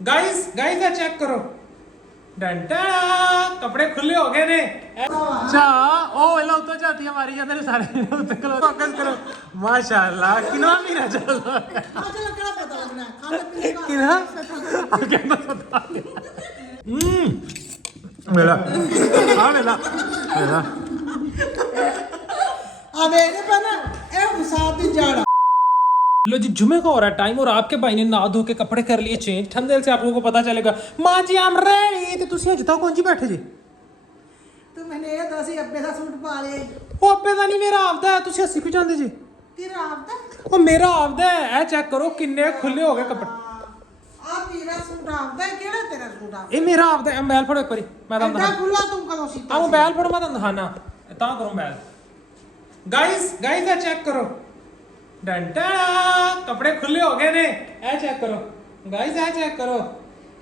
Guys guys ये check करो डंटा कपड़े खुले हो गए ने अच्छा ओ वेला उतर जाती है हमारी जाते सारे उतर करो फोकस करो माशाल्लाह कितना मीरा चल रहा है आज लगना पता लगना खाने पीने का कितना आगे ना पता वेला हां वेला वेला अब ये पर ना ए मुसाब दी जाड़ा लो जी जुमे का हो रहा है टाइम और आपके भाई ने नहा धो के कपड़े कर लिए चेंज ठंडे से आप लोगों को पता चलेगा मां जी आम रेडी ਤੇ ਤੁਸੀਂ ਅਜੇ ਤੱਕ ਕੌਣ ਜੀ ਬੈਠੇ ਜੀ ਤੂੰ ਮੈਨੇ ਇਹ ਦੱਸੀ ਅੱਬੇ ਦਾ ਸੂਟ ਪਾ ਲੇ ਉਹ ਅੱਬੇ ਦਾ ਨਹੀਂ ਮੇਰਾ ਆਪਦਾ ਹੈ ਤੁਸੀਂ ਹੱਸੀ ਕਿਉਂ ਜਾਂਦੇ ਜੀ ਤੇਰਾ ਆਪਦਾ ਉਹ ਮੇਰਾ ਆਪਦਾ ਹੈ ਇਹ ਚੈੱਕ ਕਰੋ ਕਿੰਨੇ ਖੁੱਲੇ ਹੋ ਗਏ ਕੱਪੜੇ ਆ ਤੇਰਾ ਸੂਟ ਆਪਦਾ ਹੈ, ਕਿਹੜਾ ਤੇਰਾ ਸੂਟ ਆ ਇਹ ਮੇਰਾ ਆਪਦਾ ਹੈ ਮੋਬਾਈਲ ਫੜੋ ਇੱਕ ਵਾਰੀ ਮੈਂ ਤੁਹਾਨੂੰ ਐਡਾ ਦਿਖਾਣਾ ਖੁੱਲਾ ਤੂੰ ਕਦੋਂ ਸੀਤਾ ਆ ਮੋਬਾਈਲ ਫੜੋ ਮੈਂ ਤੁਹਾਨੂੰ ਦਿਖਾਣਾ ਤਾਂ ਕਰੋ ਮੋਬਾਈਲ ਗਾਇਸ ਗਾਇਸ ਇਹ ਚੈੱਕ ਕਰੋ ਡੰਟਾ ਕੱਪੜੇ ਖੁੱਲੇ ਹੋ ਗਏ ਨੇ ਇਹ ਚੈੱਕ ਕਰੋ ਗਾਇਸ ਇਹ ਚੈੱਕ ਕਰੋ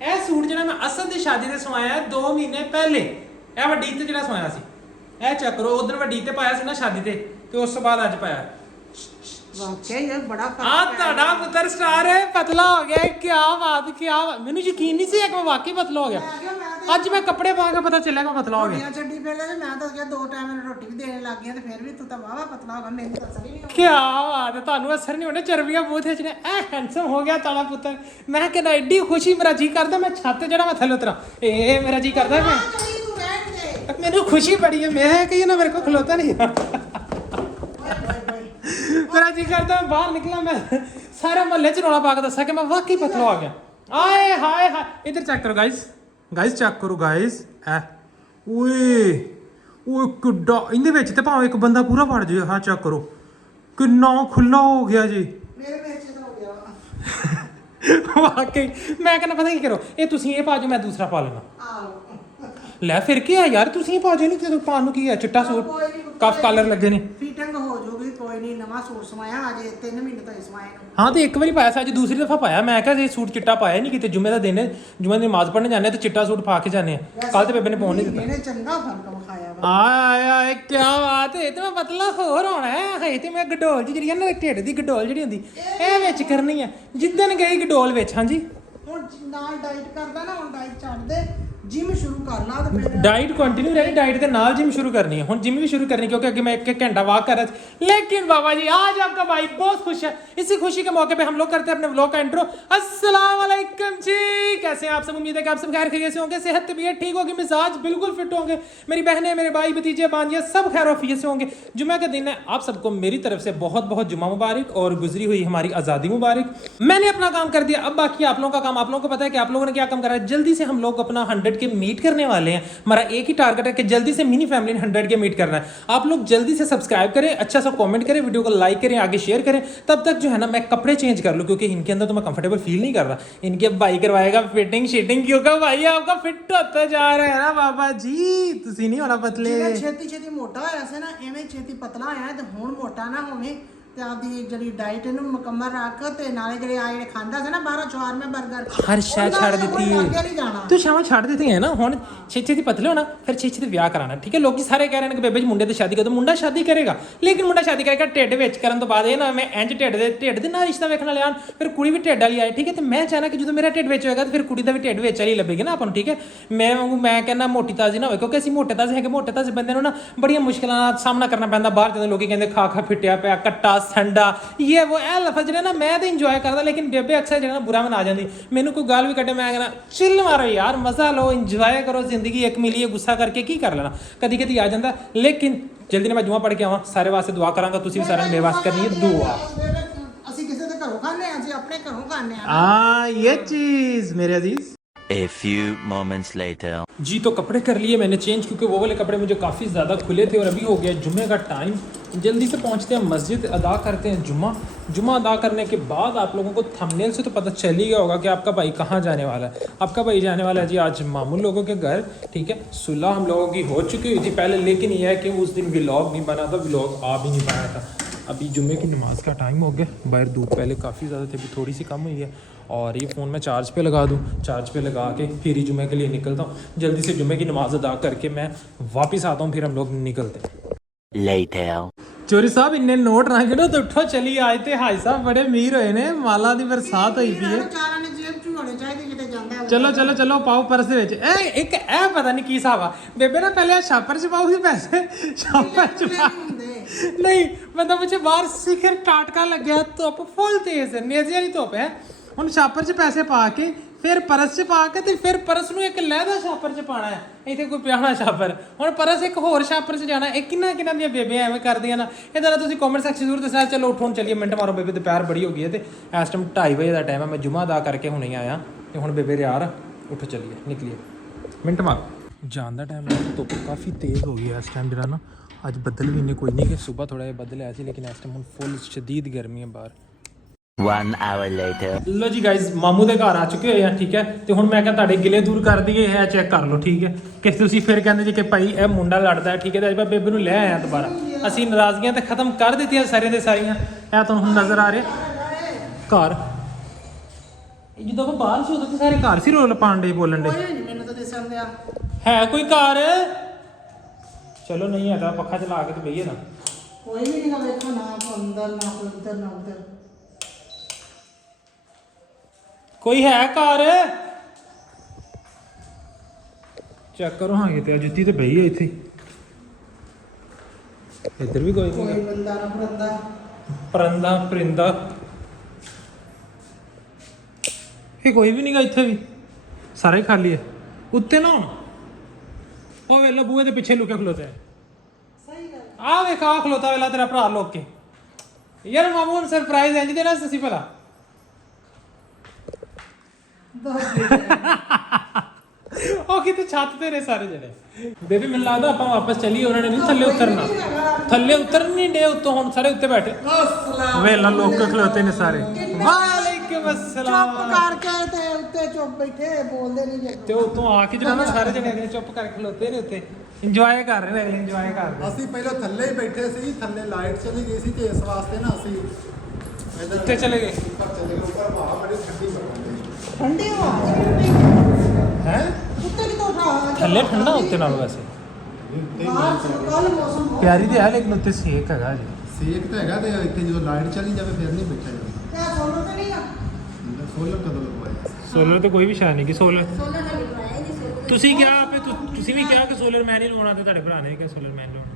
ਇਹ ਸੂਟ ਜਿਹੜਾ ਮੈਂ ਅਸਲ ਦੀ ਸ਼ਾਦੀ ਤੇ ਸਵਾਇਆ 2 ਮਹੀਨੇ ਪਹਿਲੇ ਇਹ ਵੱਡੀ ਤੇ ਜਿਹੜਾ ਸਵਾਇਆ ਸੀ ਇਹ ਚੈੱਕ ਕਰੋ ਉਧਰ ਵੱਡੀ ਤੇ ਪਾਇਆ ਸੀ ਨਾ ਸ਼ਾਦੀ ਤੇ ਉਸ ਤੋਂ ਬਾਅਦ ਅੱਜ ਪਾਇਆ ਵਾਕਿਆ ਇਹ ਬੜਾ ਆ ਤੁਹਾਡਾ ਪੁੱਤਰ ਸਟਾਰ ਹੈ ਪਤਲਾ ਹੋ ਗਿਆ ਕੀ ਬਾਤ ਮੈਨੂੰ ਯਕੀਨ ਨਹੀਂ ਸੀ ਕਿ ਮੈਂ ਵਾਕਈ ਪਤਲਾ ਹੋ ਗਿਆ ਅੱਜ ਮੈਂ ਕੱਪੜੇ ਪਾ ਕੇ ਪਤਾ ਚੱਲਿਆ ਕਿ ਮੈਂ ਪਤਲਾ ਹੋ ਗਿਆ ਛੱਡੀ ਫਿਰਦਾ ਤੇ ਮੈਂ ਤਾਂ ਕਿਹਾ 2 ਟਾਈਮ ਮੈਨੂੰ ਰੋਟੀ ਵੀ ਦੇਣ ਲੱਗ ਗਿਆ ਤੇ ਫਿਰ ਵੀ ਤੂੰ ਤਾਂ ਵਾਵਾ ਪਤਲਾ ਹੋ ਗਿਆ ਮੈਨੂੰ ਤਾਂ ਅਸਰ ਹੀ ਨਹੀਂ ਕੀ ਬਾਤ ਹੈ ਤੁਹਾਨੂੰ ਅਸਰ ਨਹੀਂ ਹੋਣਾ ਚਰਬੀਆਂ ਬਹੁਤ ਹੈ ਜਿਹਨੇ ਐ ਹੈਂਡਸਮ ਹੋ ਗਿਆ ਤਾਲਾ ਪੁੱਤਰ ਮੈਂ ਕਹਿੰਦਾ ਐਡੀ ਖੁਸ਼ੀ ਮੇਰਾ ਜੀ ਕਰਦਾ ਮੈਂ ਛੱਤ ਤੇ ਜਿਹੜਾ ਮੈਂ ਥੱਲੇ ਉਤਰਾਂ ਇਹ ਮੇਰਾ ਜੀ ਕਰਦਾ ਮੈਂ ਤੂੰ ਰਹਿਣ ਦੇ ਮੈਨੂੰ ਖੁਸ਼ੀ ਬੜੀ ਹੈ ਮੈਂ ਕਹੀ ਨਾ ਮੇਰੇ ਕੋਲ ਖਲੋਤਾ ਨਹੀਂ ਮੇਰਾ ਜੀ ਕਰਦਾ ਮੈਂ ਬਾਹਰ ਨਿਕਲਾ ਮੈਂ ਸਾਰੇ ਮਹੱਲੇ ਚ ਰੌਲਾ ਪਾ ਕੇ ਦੱਸਿਆ ਕਿ ਮੈਂ ਵਾਕਈ ਪਤਲਾ ਹੋ ਗਿਆ ਆਏ ਹਾਏ ਹਾਏ ਇਧਰ ਚੈੱਕ ਕਰੋ ਗਾਇਸ ਚੈੱਕ ਕਰੋ ਗਾਇਸ ਐ ਓਏ ਓਏ ਕਿੱਡਾ ਇਹਦੇ ਵਿੱਚ ਤੇ ਭਾਵੇਂ ਇੱਕ ਬੰਦਾ ਪੂਰਾ ਵੜ ਜਾਏ ਹਾਂ ਚੈੱਕ ਕਰੋ ਕਿੰਨਾ ਖੁੱਲਾ ਹੋ ਗਿਆ ਜੀ ਮੇਰੇ ਵਿੱਚ ਤਾਂ ਹੋ ਗਿਆ ਵਾਕਈ ਮੈਂ ਕਹਿੰਦਾ ਪਤਾ ਕੀ ਕਰੋ ਇਹ ਤੁਸੀਂ ਇਹ ਪਾ ਜਾਓ ਮੈਂ ਦੂਸਰਾ ਪਾ ਲੈਣਾ ਆਹੋ ਲੈ ਫਿਰ ਕੀ ਹੈ ਯਾਰ ਤੁਸੀਂ ਪਾ ਜਾਓ ਨਹੀਂ ਤੇ ਪਾਣ ਨੂੰ ਕੀ ਹੈ ਚਿੱਟਾ ਸੂਟ ਕਫ ਕਾਲਰ ਲੱਗੇ ਨੇ ਫਿਟਿੰਗ ਹੋ ਜਾਊਗੀ ਕੋਈ ਨਹੀਂ ਨਵਾਂ ਸੂਟ ਸਮਾਇਆ ਅਜੇ 3 ਮਹੀਨੇ ਤੋਂ ਸਮਾਇਆ ਨੂੰ ਹਾਂ ਤੇ ਇੱਕ ਵਾਰੀ ਪਾਇਆ ਸੀ ਅੱਜ ਦੂਸਰੀ ਦਫਾ ਪਾਇਆ ਮੈਂ ਕਿਹਾ ਜੇ ਸੂਟ ਚਿੱਟਾ ਪਾਇਆ ਨਹੀਂ ਕਿਤੇ ਜੁਮੇ ਦਾ ਦਿਨ ਹੈ ਜੁਮੇ ਦੀ ਨਮਾਜ਼ ਪੜ੍ਹਨ ਜਾਂਦੇ ਤੇ ਚਿੱਟਾ ਸੂਟ ਪਾ ਕੇ ਜਾਂਦੇ ਆ ਕੱਲ ਤੇ ਬੇਬੇ ਨੇ ਪਾਉਣ ਨਹੀਂ ਦਿੱਤਾ ਇਹਨੇ ਚੰਗਾ ਫਰਕ ਵਿਖਾਇਆ ਵਾ ਆਏ ਕੀ ਬਾਤ ਹੈ ਤੇ ਮੈਂ ਪਤਲਾ ਹੋਰ ਹੋਣਾ ਹੈ ਤੇ ਮੈਂ ਗਡੋਲ ਜਿਹੜੀ ਹੈ ਨਾ ਢਿੱਡ ਦੀ ਗਡੋਲ ਜਿਹੜੀ ਹੁੰਦੀ ਇਹ ਵਿੱਚ ਕਰਨੀ ਹੈ ਜਿੱਦਣ ਗਈ ਗਡੋਲ ਵਿੱਚ ਹਾਂਜੀ ਹੁਣ ਨਾਲ ਡਾਈਟ ਕਰਦਾ ਨਾ ਹੁਣ ਡਾਈਟ ਛੱਡ ਦੇ ਜਿਮ ਸ਼ੁਰੂ ਕਰ ਲਾ ਤੇ ਫਿਰ डाइट कंटिन्यू रही डाइट के नाल जिम शुरू करनी है हुन जिम भी शुरू करनी क्योंकि आगे मैं 1 घंटा वॉक कर रहा था लेकिन बाबा जी आज आपका भाई बहुत खुश है इसी खुशी के मौके पे हम लोग करते हैं अपने व्लॉग का इंट्रो अस्सलाम वालेकुम जी कैसे हैं आप सब उम्मीद है कि आप सब खैर खैरियत से होंगे सेहत तबीयत ठीक होगी मिजाज बिल्कुल फिट होंगे मेरी बहनें मेरे भाई भतीजे भांजियां सब खैर वफियत से होंगे जुम्मे का दिन है आप सबको मेरी तरफ से बहुत बहुत जुम्मा मुबारक और गुजरी हुई हमारी आज़ादी मुबारक मैंने अपना काम कर दिया अब बाकी आप लोगों का काम आप लोगों को पता है कि आप लोगों ने क्या काम करा है जल्दी से हम लोग अपना 100 के मीट करने वाले हैं हमारा एक ही टारगेट है कि जल्दी से मिनी फैमिली 100 के मीट करना है आप लोग जल्दी से सब्सक्राइब करें अच्छा सा कमेंट करें वीडियो को लाइक करें आगे शेयर करें तब तक जो है ना मैं कपड़े चेंज कर लूं क्योंकि इनके अंदर तो मैं कंफर्टेबल फील नहीं कर रहा इनके भाई करवाएगा फिटिंग शीटिंग क्योंकि भाई आपका फिट होता जा रहा है ना बाबा जी ਤੁਸੀਂ नहीं होना पतले ਛੇਤੀ ਛੇਤੀ ਮੋਟਾ ਹੋਇਆ ਸੀ ਨਾ ਐਵੇਂ ਛੇਤੀ ਪਤਲਾ ਹੋਇਆ ਤੇ ਹੁਣ ਮੋਟਾ ਨਾ ਹੋਵੇਂ ਤੇ ਆਪਦੀ ਜਿਹੜੀ ਡਾਈਟ ਇਹਨੂੰ ਮੁਕੰਮਲ ਰੱਖ ਤੇ ਨਾਲੇ ਜਿਹੜੇ ਆ ਜਿਹੜੇ ਖਾਂਦਾ ਸੀ ਨਾ ਬਾਹਰੋਂ ਚਾਰਮੇ 버ਗਰ ਹਰ ਸ਼ੈ ਛੱਡ ਦਿੱਤੀ ਹੈ ਤੂੰ ਸ਼ਾਮਾਂ ਛੱਡ ਦਿੱਤੀ ਹੈ ਨਾ ਹੁਣ ਛੇਤੀ ਪਤਲੇ ਹੋਣਾ ਫਿਰ ਛੇਤੀ ਵਿਆਹ ਕਰਾਣਾ ਠੀਕ ਹੈ ਲੋਕੀ ਸਾਰੇ ਕਹਿ ਰਹੇ ਨੇ ਕਿ ਬੇਬੇ ਜੀ ਮੁੰਡੇ ਤੇ ਸ਼ਾਦੀ ਕਰ ਮੁੰਡਾ ਸ਼ਾਦੀ ਕਰੇਗਾ ਲੇਕਿਨ ਮੁੰਡਾ ਸ਼ਾਦੀ ਕਰੇਗਾ ਢਿੱਡ ਵਿੱਚ ਕਰਨ ਤੋਂ ਬਾਅਦ ਇਹ ਨਾ ਮੈਂ ਇੰਜ ਢਿੱਡ ਦੇ ਨਾਲ ਰਿਸ਼ਤਾ ਵੇਖਣ ਵਾਲੇ ਆਣ ਫਿਰ ਕੁੜੀ ਵੀ ਢਿੱਡ ਵਾਲੀ ਆਏ ਠੀਕ ਹੈ ਤੇ ਮੈਂ ਚਾਹਨਾ ਕਿ ਜਦੋਂ ਮੇਰਾ ਢਿੱਡ ਵਿੱਚ ਹੋਏਗਾ ਤੇ ਫਿਰ ਕੁੜੀ ਦਾ ਵੀ ਢਿੱਡ ਵਿੱਚ ਵਾਲੀ ਲੱਭੇਗੀ ਨਾ ਆਪਾਂ ਨੂੰ ਠੀਕ ਹੈ ਮੈਂ ਕਹਿੰਦਾ ਮੋਟੀ ਤਾਜ਼ੀ ਨਾ ਹੋਵੇ ਕਿਉਂਕਿ ਅਸੀਂ ਮੋਟੇ ਤਾਜ਼ੇ ਬੰਦੇ ਨੂੰ ਨਾ ਬੜੀਆਂ ਮੁਸ਼ਕਲਾਂ ਦਾ ਸਾਹਮਣਾ ਕਰਨਾ ਪੈਂਦਾ ਬਾਹਰ ਜਦੋਂ ਲੋਕੀ ਕਹਿੰਦੇ ਖਾ ਫਿੱਟਿਆ ਪਿਆ ਕੱਟਾ ਸੰਡਾ ये वो ए लफ्ज़ जो ना मैं तो इंजॉय करता लेकिन बेबे अक्सर जो ना बुरा मना जाती मैनू कोई गाल भी कटे मैं कहना चिल मारो यार मज़ा लो इंजॉय करो जिंदगी एक मिली है गुस्सा करके की कर लेना कदी कदी आ जाता लेकिन जल्दी ने मैं जुआ पढ़ के आवा सारे वास्ते दुआ करांगा तुसीं भी सारे मेरे वास्ते करनी है दुआ ਅਸੀਂ ਕਿਸੇ ਦੇ ਘਰੋਂ ਖਾਣੇ ਆ ਅਸੀਂ ਆਪਣੇ ਘਰੋਂ ਖਾਣੇ ਆ हाँ ये चीज़ मेरे अजीज A few moments later. जी तो कपड़े कर लिए मैंने चेंज क्योंकि वो वाले कपड़े मुझे काफ़ी ज़्यादा खुले थे और अभी हो गया जुम्मे का टाइम जल्दी से पहुंचते हैं मस्जिद अदा करते हैं जुम्मा अदा करने के बाद आप लोगों को थंबनेल से तो पता चल ही गया होगा कि आपका भाई कहाँ जाने वाला है आपका भाई जाने वाला है जी आज मामू लोगों के घर ठीक है सुलह हम लोगों की हो चुकी हुई थी पहले लेकिन यह है कि उस दिन व्लॉग नहीं बना था व्लॉग आ भी नहीं पाया था अभी जुम्मे की नमाज का टाइम हो गया बाहर धूप पहले काफ़ी ज़्यादा थी अभी थोड़ी सी कम हुई है और ये फ़ोन मैं चार्ज पे लगा दूँ चार्ज पे लगा के फिर ही जुम्मे के लिए निकलता हूँ जल्दी से जुम्मे की नमाज अदा करके मैं वापस आता हूँ फिर हम लोग निकलते Later. चोरी साहब इन्ने नोट ना गिनो तो उठो चली आए थे हाई साहब बड़े अमीर होए ने माला दी बरसात हुई पई है ਚਾਰਾਂ ਨੇ ਜੇਬ ਚ ਹੋਣੇ ਚਾਹੀਦੇ ਕਿਤੇ ਖਾਂਦਾ ਚਲੋ ਚਲੋ ਚਲੋ ਪਾਓ ਪਰਸ ਦੇ ਵਿੱਚ ਇੱਕ ਇਹ ਪਤਾ ਨਹੀਂ ਕੀ ਹਿਸਾਬ ਆ ਬੇਬੇ ਨਾ ਪਹਿਲੇ ਛਾਪਰ ਚ ਪਾਉਗੀ ਪੈਸੇ ਛਾਪਰ ਚ ਪਾ ਨਹੀਂ ਮਤਲਬ ਮੁਝੇ ਬਾਹਰ ਸਿਖਰ ਟਾਟਕਾ ਲੱਗਿਆ ਧੁੱਪ ਫੁੱਲ ਤੇਜ਼ ਨੇਜ਼ੇ ਵਾਲੀ ਧੁੱਪ ਹੈ ਹੁਣ ਛਾਪਰ ਚ ਪੈਸੇ ਪਾ ਕੇ ਫਿਰ ਪਰਸ ਚ ਪਾ ਕੇ ਤੇ ਫਿਰ ਪਰਸ ਨੂੰ ਇੱਕ ਲਹਿਦਾ ਛਾਪਰ ਚ ਪਾਣਾ ਹੈ ਇੱਥੇ ਕੋਈ ਪਿਆਣਾ ਛਾਪਰ ਹੁਣ ਪਰਸ ਇੱਕ ਹੋਰ ਛਾਪਰ ਚ ਜਾਣਾ ਇਹ ਕਿੰਨਾ ਦੀਆਂ ਬੇਬੇ ਐਵੇਂ ਕਰਦੀਆਂ ਨਾ ਇਹਦਾ ਨਾ ਤੁਸੀਂ ਕਮੈਂਟ ਸੈਕਸ਼ਨ ਜ਼ਰੂਰ ਦੱਸਣਾ ਚਲੋ ਉੱਠੋ ਹੁਣ ਚੱਲੀਏ ਮਿੰਟ ਮਾਰੋ ਬੇਬੇ ਦੁਪਹਿਰ ਬੜੀ ਹੋ ਗਈ ਹੈ ਤੇ ਇਸ ਟਾਈਮ 2:30 ਵਜੇ ਦਾ ਟਾਈਮ ਹੈ ਮੈਂ ਜੁਮਾ ਅਦਾ ਕਰਕੇ ਹੁਣੇ ਆਇਆ ਤੇ ਹੁਣ ਬੇਬੇ ਯਾਰ ਉੱਠੋ ਚੱਲੀਏ ਨਿਕਲੀਏ ਮਿੰਟ ਮਾਰੋ ਜਾਣ ਦਾ ਟਾਈਮ ਧੁੱਪ ਕਾਫੀ ਤੇਜ਼ ਹੋ ਗਈ ਹੈ ਇਸ ਟਾਈਮ ਜਿਹੜਾ ਨਾ ਅੱਜ ਬੱਦਲ ਵੀ ਇੰਨੇ ਕੋਈ ਨਹੀਂ ਕਿ ਸਵੇਰ ਥੋੜਾ ਜਿਹਾ ਬੱਦਲ ਆਇਆ ਸੀ ਲੇਕਿਨ ਇਸ ਟਾਈਮ ਹੁਣ ਫੁੱਲ ਸ਼ਦੀਦ ਗਰਮੀ ਹੈ ਬਾਹਰ 1 hour later. ਲੋ ਜੀ ਗਾਇਜ਼ ਮਾਮੂ ਦੇ ਘਰ ਆ ਚੁੱਕੇ ਹੋਏ ਆ ਠੀਕ ਹੈ ਤੇ ਹੁਣ ਮੈਂ ਕਿਹਾ ਤੁਹਾਡੇ ਗਿਲੇ ਦੂਰ ਕਰ ਦਈਏ ਇਹ ਚੈੱਕ ਕਰ ਲਓ ਠੀਕ ਹੈ ਕਿ ਤੁਸੀਂ ਫਿਰ ਕਹਿੰਦੇ ਜੀ ਕਿ ਭਾਈ ਇਹ ਮੁੰਡਾ ਲੜਦਾ ਹੈ ਠੀਕ ਹੈ ਤੇ ਅੱਜ ਮੈਂ ਬੇਬੇ ਨੂੰ ਲੈ ਆਇਆ ਦੁਬਾਰਾ ਅਸੀਂ ਨਾਰਾਜ਼ਗੀਆਂ ਤੇ ਖਤਮ ਕਰ ਦਿੱਤੀਆਂ ਸਾਰੀਆਂ ਦੇ ਸਾਰੀਆਂ ਇਹ ਤੁਹਾਨੂੰ ਹੁਣ ਨਜ਼ਰ ਆ ਰਿਹਾ ਘਰ ਜਦੋਂ ਆਪਾਂ ਬਾਹਰ ਸੀ ਉਦੋਂ ਤੇ ਸਾਰੇ ਘਰ ਸੀ ਰੋਲ ਪਾਂਡੇ ਬੋਲਣ ਦੇ ਕੋਈ ਨਹੀਂ ਮੈਨੂੰ ਤਾਂ ਦਿਸਣ ਦਿਆ ਹੈ ਕੋਈ ਘਰ ਚਲੋ ਨਹੀਂ ਹੈਗਾ ਪੱਖਾ ਚਲਾ ਕੇ ਤੇ ਬਈਏ ਨਾ ਕੋਈ ਵੀ ਨਹੀਂ ਨਾ ਵੇਖੋ ਨਾ ਅੰਦਰ ਨਾ ਉੱਧਰ ਨਾ ਉੱਧਰ ਕੋਈ ਹੈ ਘਰ ਚੈੱਕ ਕਰੋ ਹਾਂ ਕਿਤੇ ਜੁੱਤੀ ਤੇ ਪਈ ਹੈ ਇੱਥੇ ਇੱਧਰ ਵੀ ਕੋਈ ਕੋਈ ਨਹੀਂ ਬੰਦਾ ਨਾ ਪਰੰਦਾ ਪਰੰਦਾ ਪਰਿੰਦਾ ਇਹ ਕੋਈ ਵੀ ਨਹੀਂਗਾ ਇੱਥੇ ਵੀ ਸਾਰੇ ਖਾਲੀ ਹੈ ਉੱਤੇ ਨਾ ਉਹ ਵੇਲਾ ਬੂਹੇ ਦੇ ਪਿੱਛੇ ਲੁਕਿਆ ਖਲੋਤਾ ਹੈ ਸਹੀ ਗੱਲ ਆ ਵੇਖ ਆ ਖਲੋਤਾ ਵੇਲਾ ਤੇਰਾ ਭਰਾ ਲੋਕ ਕੇ ਯਾਰ ਮਾਮੂ ਨੂੰ ਸਰਪ੍ਰਾਈਜ਼ ਇੰਜ ਦੇਣਾ ਸੀ ਭਲਾ ਉਹ ਕਿਤੇ ਛੱਤ ਤੇ ਨੇ ਸਾਰੇ ਜਿਹੜੇ ਬੇਬੀ ਮੈਨੂੰ ਲੱਗਦਾ ਆਪਾਂ ਵਾਪਸ ਚੱਲੀਏ ਉਹਨਾਂ ਨੇ ਨਹੀਂ ਥੱਲੇ ਉਤਰਨਾ ਥੱਲੇ ਉਤਰ ਨਹੀਂ ਡੇ ਉੱਤੋਂ ਹੁਣ ਸਾਰੇ ਉੱਤੇ ਬੈਠੇ ਵੇਲਾ ਲੋਕ ਖਲੋਤੇ ਨੇ ਸਾਰੇ ਵਾਲੇਕੁਮ ਅਸਲਾਮ ਚੁੱਪ ਕਰਕੇ ਤੇ ਉੱਤੇ ਚੁੱਪ ਬੈਠੇ ਬੋਲਦੇ ਨਹੀਂ ਜੇ ਤੇ ਉੱਤੋਂ ਆ ਕੇ ਜਿਹੜਾ ਨਾ ਸਾਰੇ ਜਣੇ ਅਗਲੇ ਚੁੱਪ ਕਰਕੇ ਖਲੋਤੇ ਨੇ ਉੱਤੇ ਇੰਜੋਏ ਕਰ ਰਹੇ ਨੇ ਅਗਲੇ ਇੰਜੋਏ ਕਰ ਰਹੇ ਅਸੀਂ ਪਹਿਲਾਂ ਥੱਲੇ ਹੀ ਬੈਠੇ ਸੀ ਥੱਲੇ ਲਾਈਟ ਚਲੀ ਗਈ ਸੀ ਤੇ ਇਸ ਵਾਸਤੇ ਨਾ ਅਸੀਂ ਇਧਰ ਉੱਤੇ ਚਲੇ ਗਏ ਉੱਪਰ ਚਲੇ ਗਏ ਉੱਪਰ ਹਵਾ ਬੜੀ ਠੰਡੀ ਬਰਵਾਉਂਦੀ ਠੰਡੀ ਹਵਾ ਹੈ ਉੱਤੇ ਕਿਤੋਂ ਉਠਾ ਥੱਲੇ ਠੰਡਾ ਉੱਤੇ ਨਾਲ ਵੈਸੇ ਕੱਲ ਮੌਸਮ ਬਹੁਤ ਪਿਆਰੀ ਤੇ ਹੈ ਲੇਕਿਨ ਉੱਤੇ ਸੇਕ ਹੈਗਾ ਜੀ ਸੇਕ ਤਾਂ ਹੈਗਾ ਤੇ ਇੱਥੇ ਜਦੋਂ ਲਾਈਟ ਚਲੀ ਜਾਵੇ ਫਿਰ ਨਹੀਂ ਬੈਠਾ ਜਾਂਦਾ ਕਿਆ ਸੋਲੋ ਤੇ ਨਹੀਂ ਆ ਸੋਲਰ ਕਦੋਂ ਲਗਵਾਇਆ ਸੋਲਰ ਤੇ ਕੋਈ ਵੀ ਸ਼ਾਇਦ ਨਹੀਂ ਕਿ ਸੋਲਰ ਤੁਸੀਂ ਕਿਹਾ ਆਪੇ ਤੁਸੀਂ ਵੀ ਕਿਹਾ ਕਿ ਸੋਲਰ ਮੈਂ ਨਹੀਂ ਲਵਾਉਣਾ ਤੇ ਤੁਹਾਡੇ ਭਰਾ ਨੇ ਵੀ ਕਿਹਾ ਸੋਲਰ ਮੈਂ ਲਵਾਉਣਾ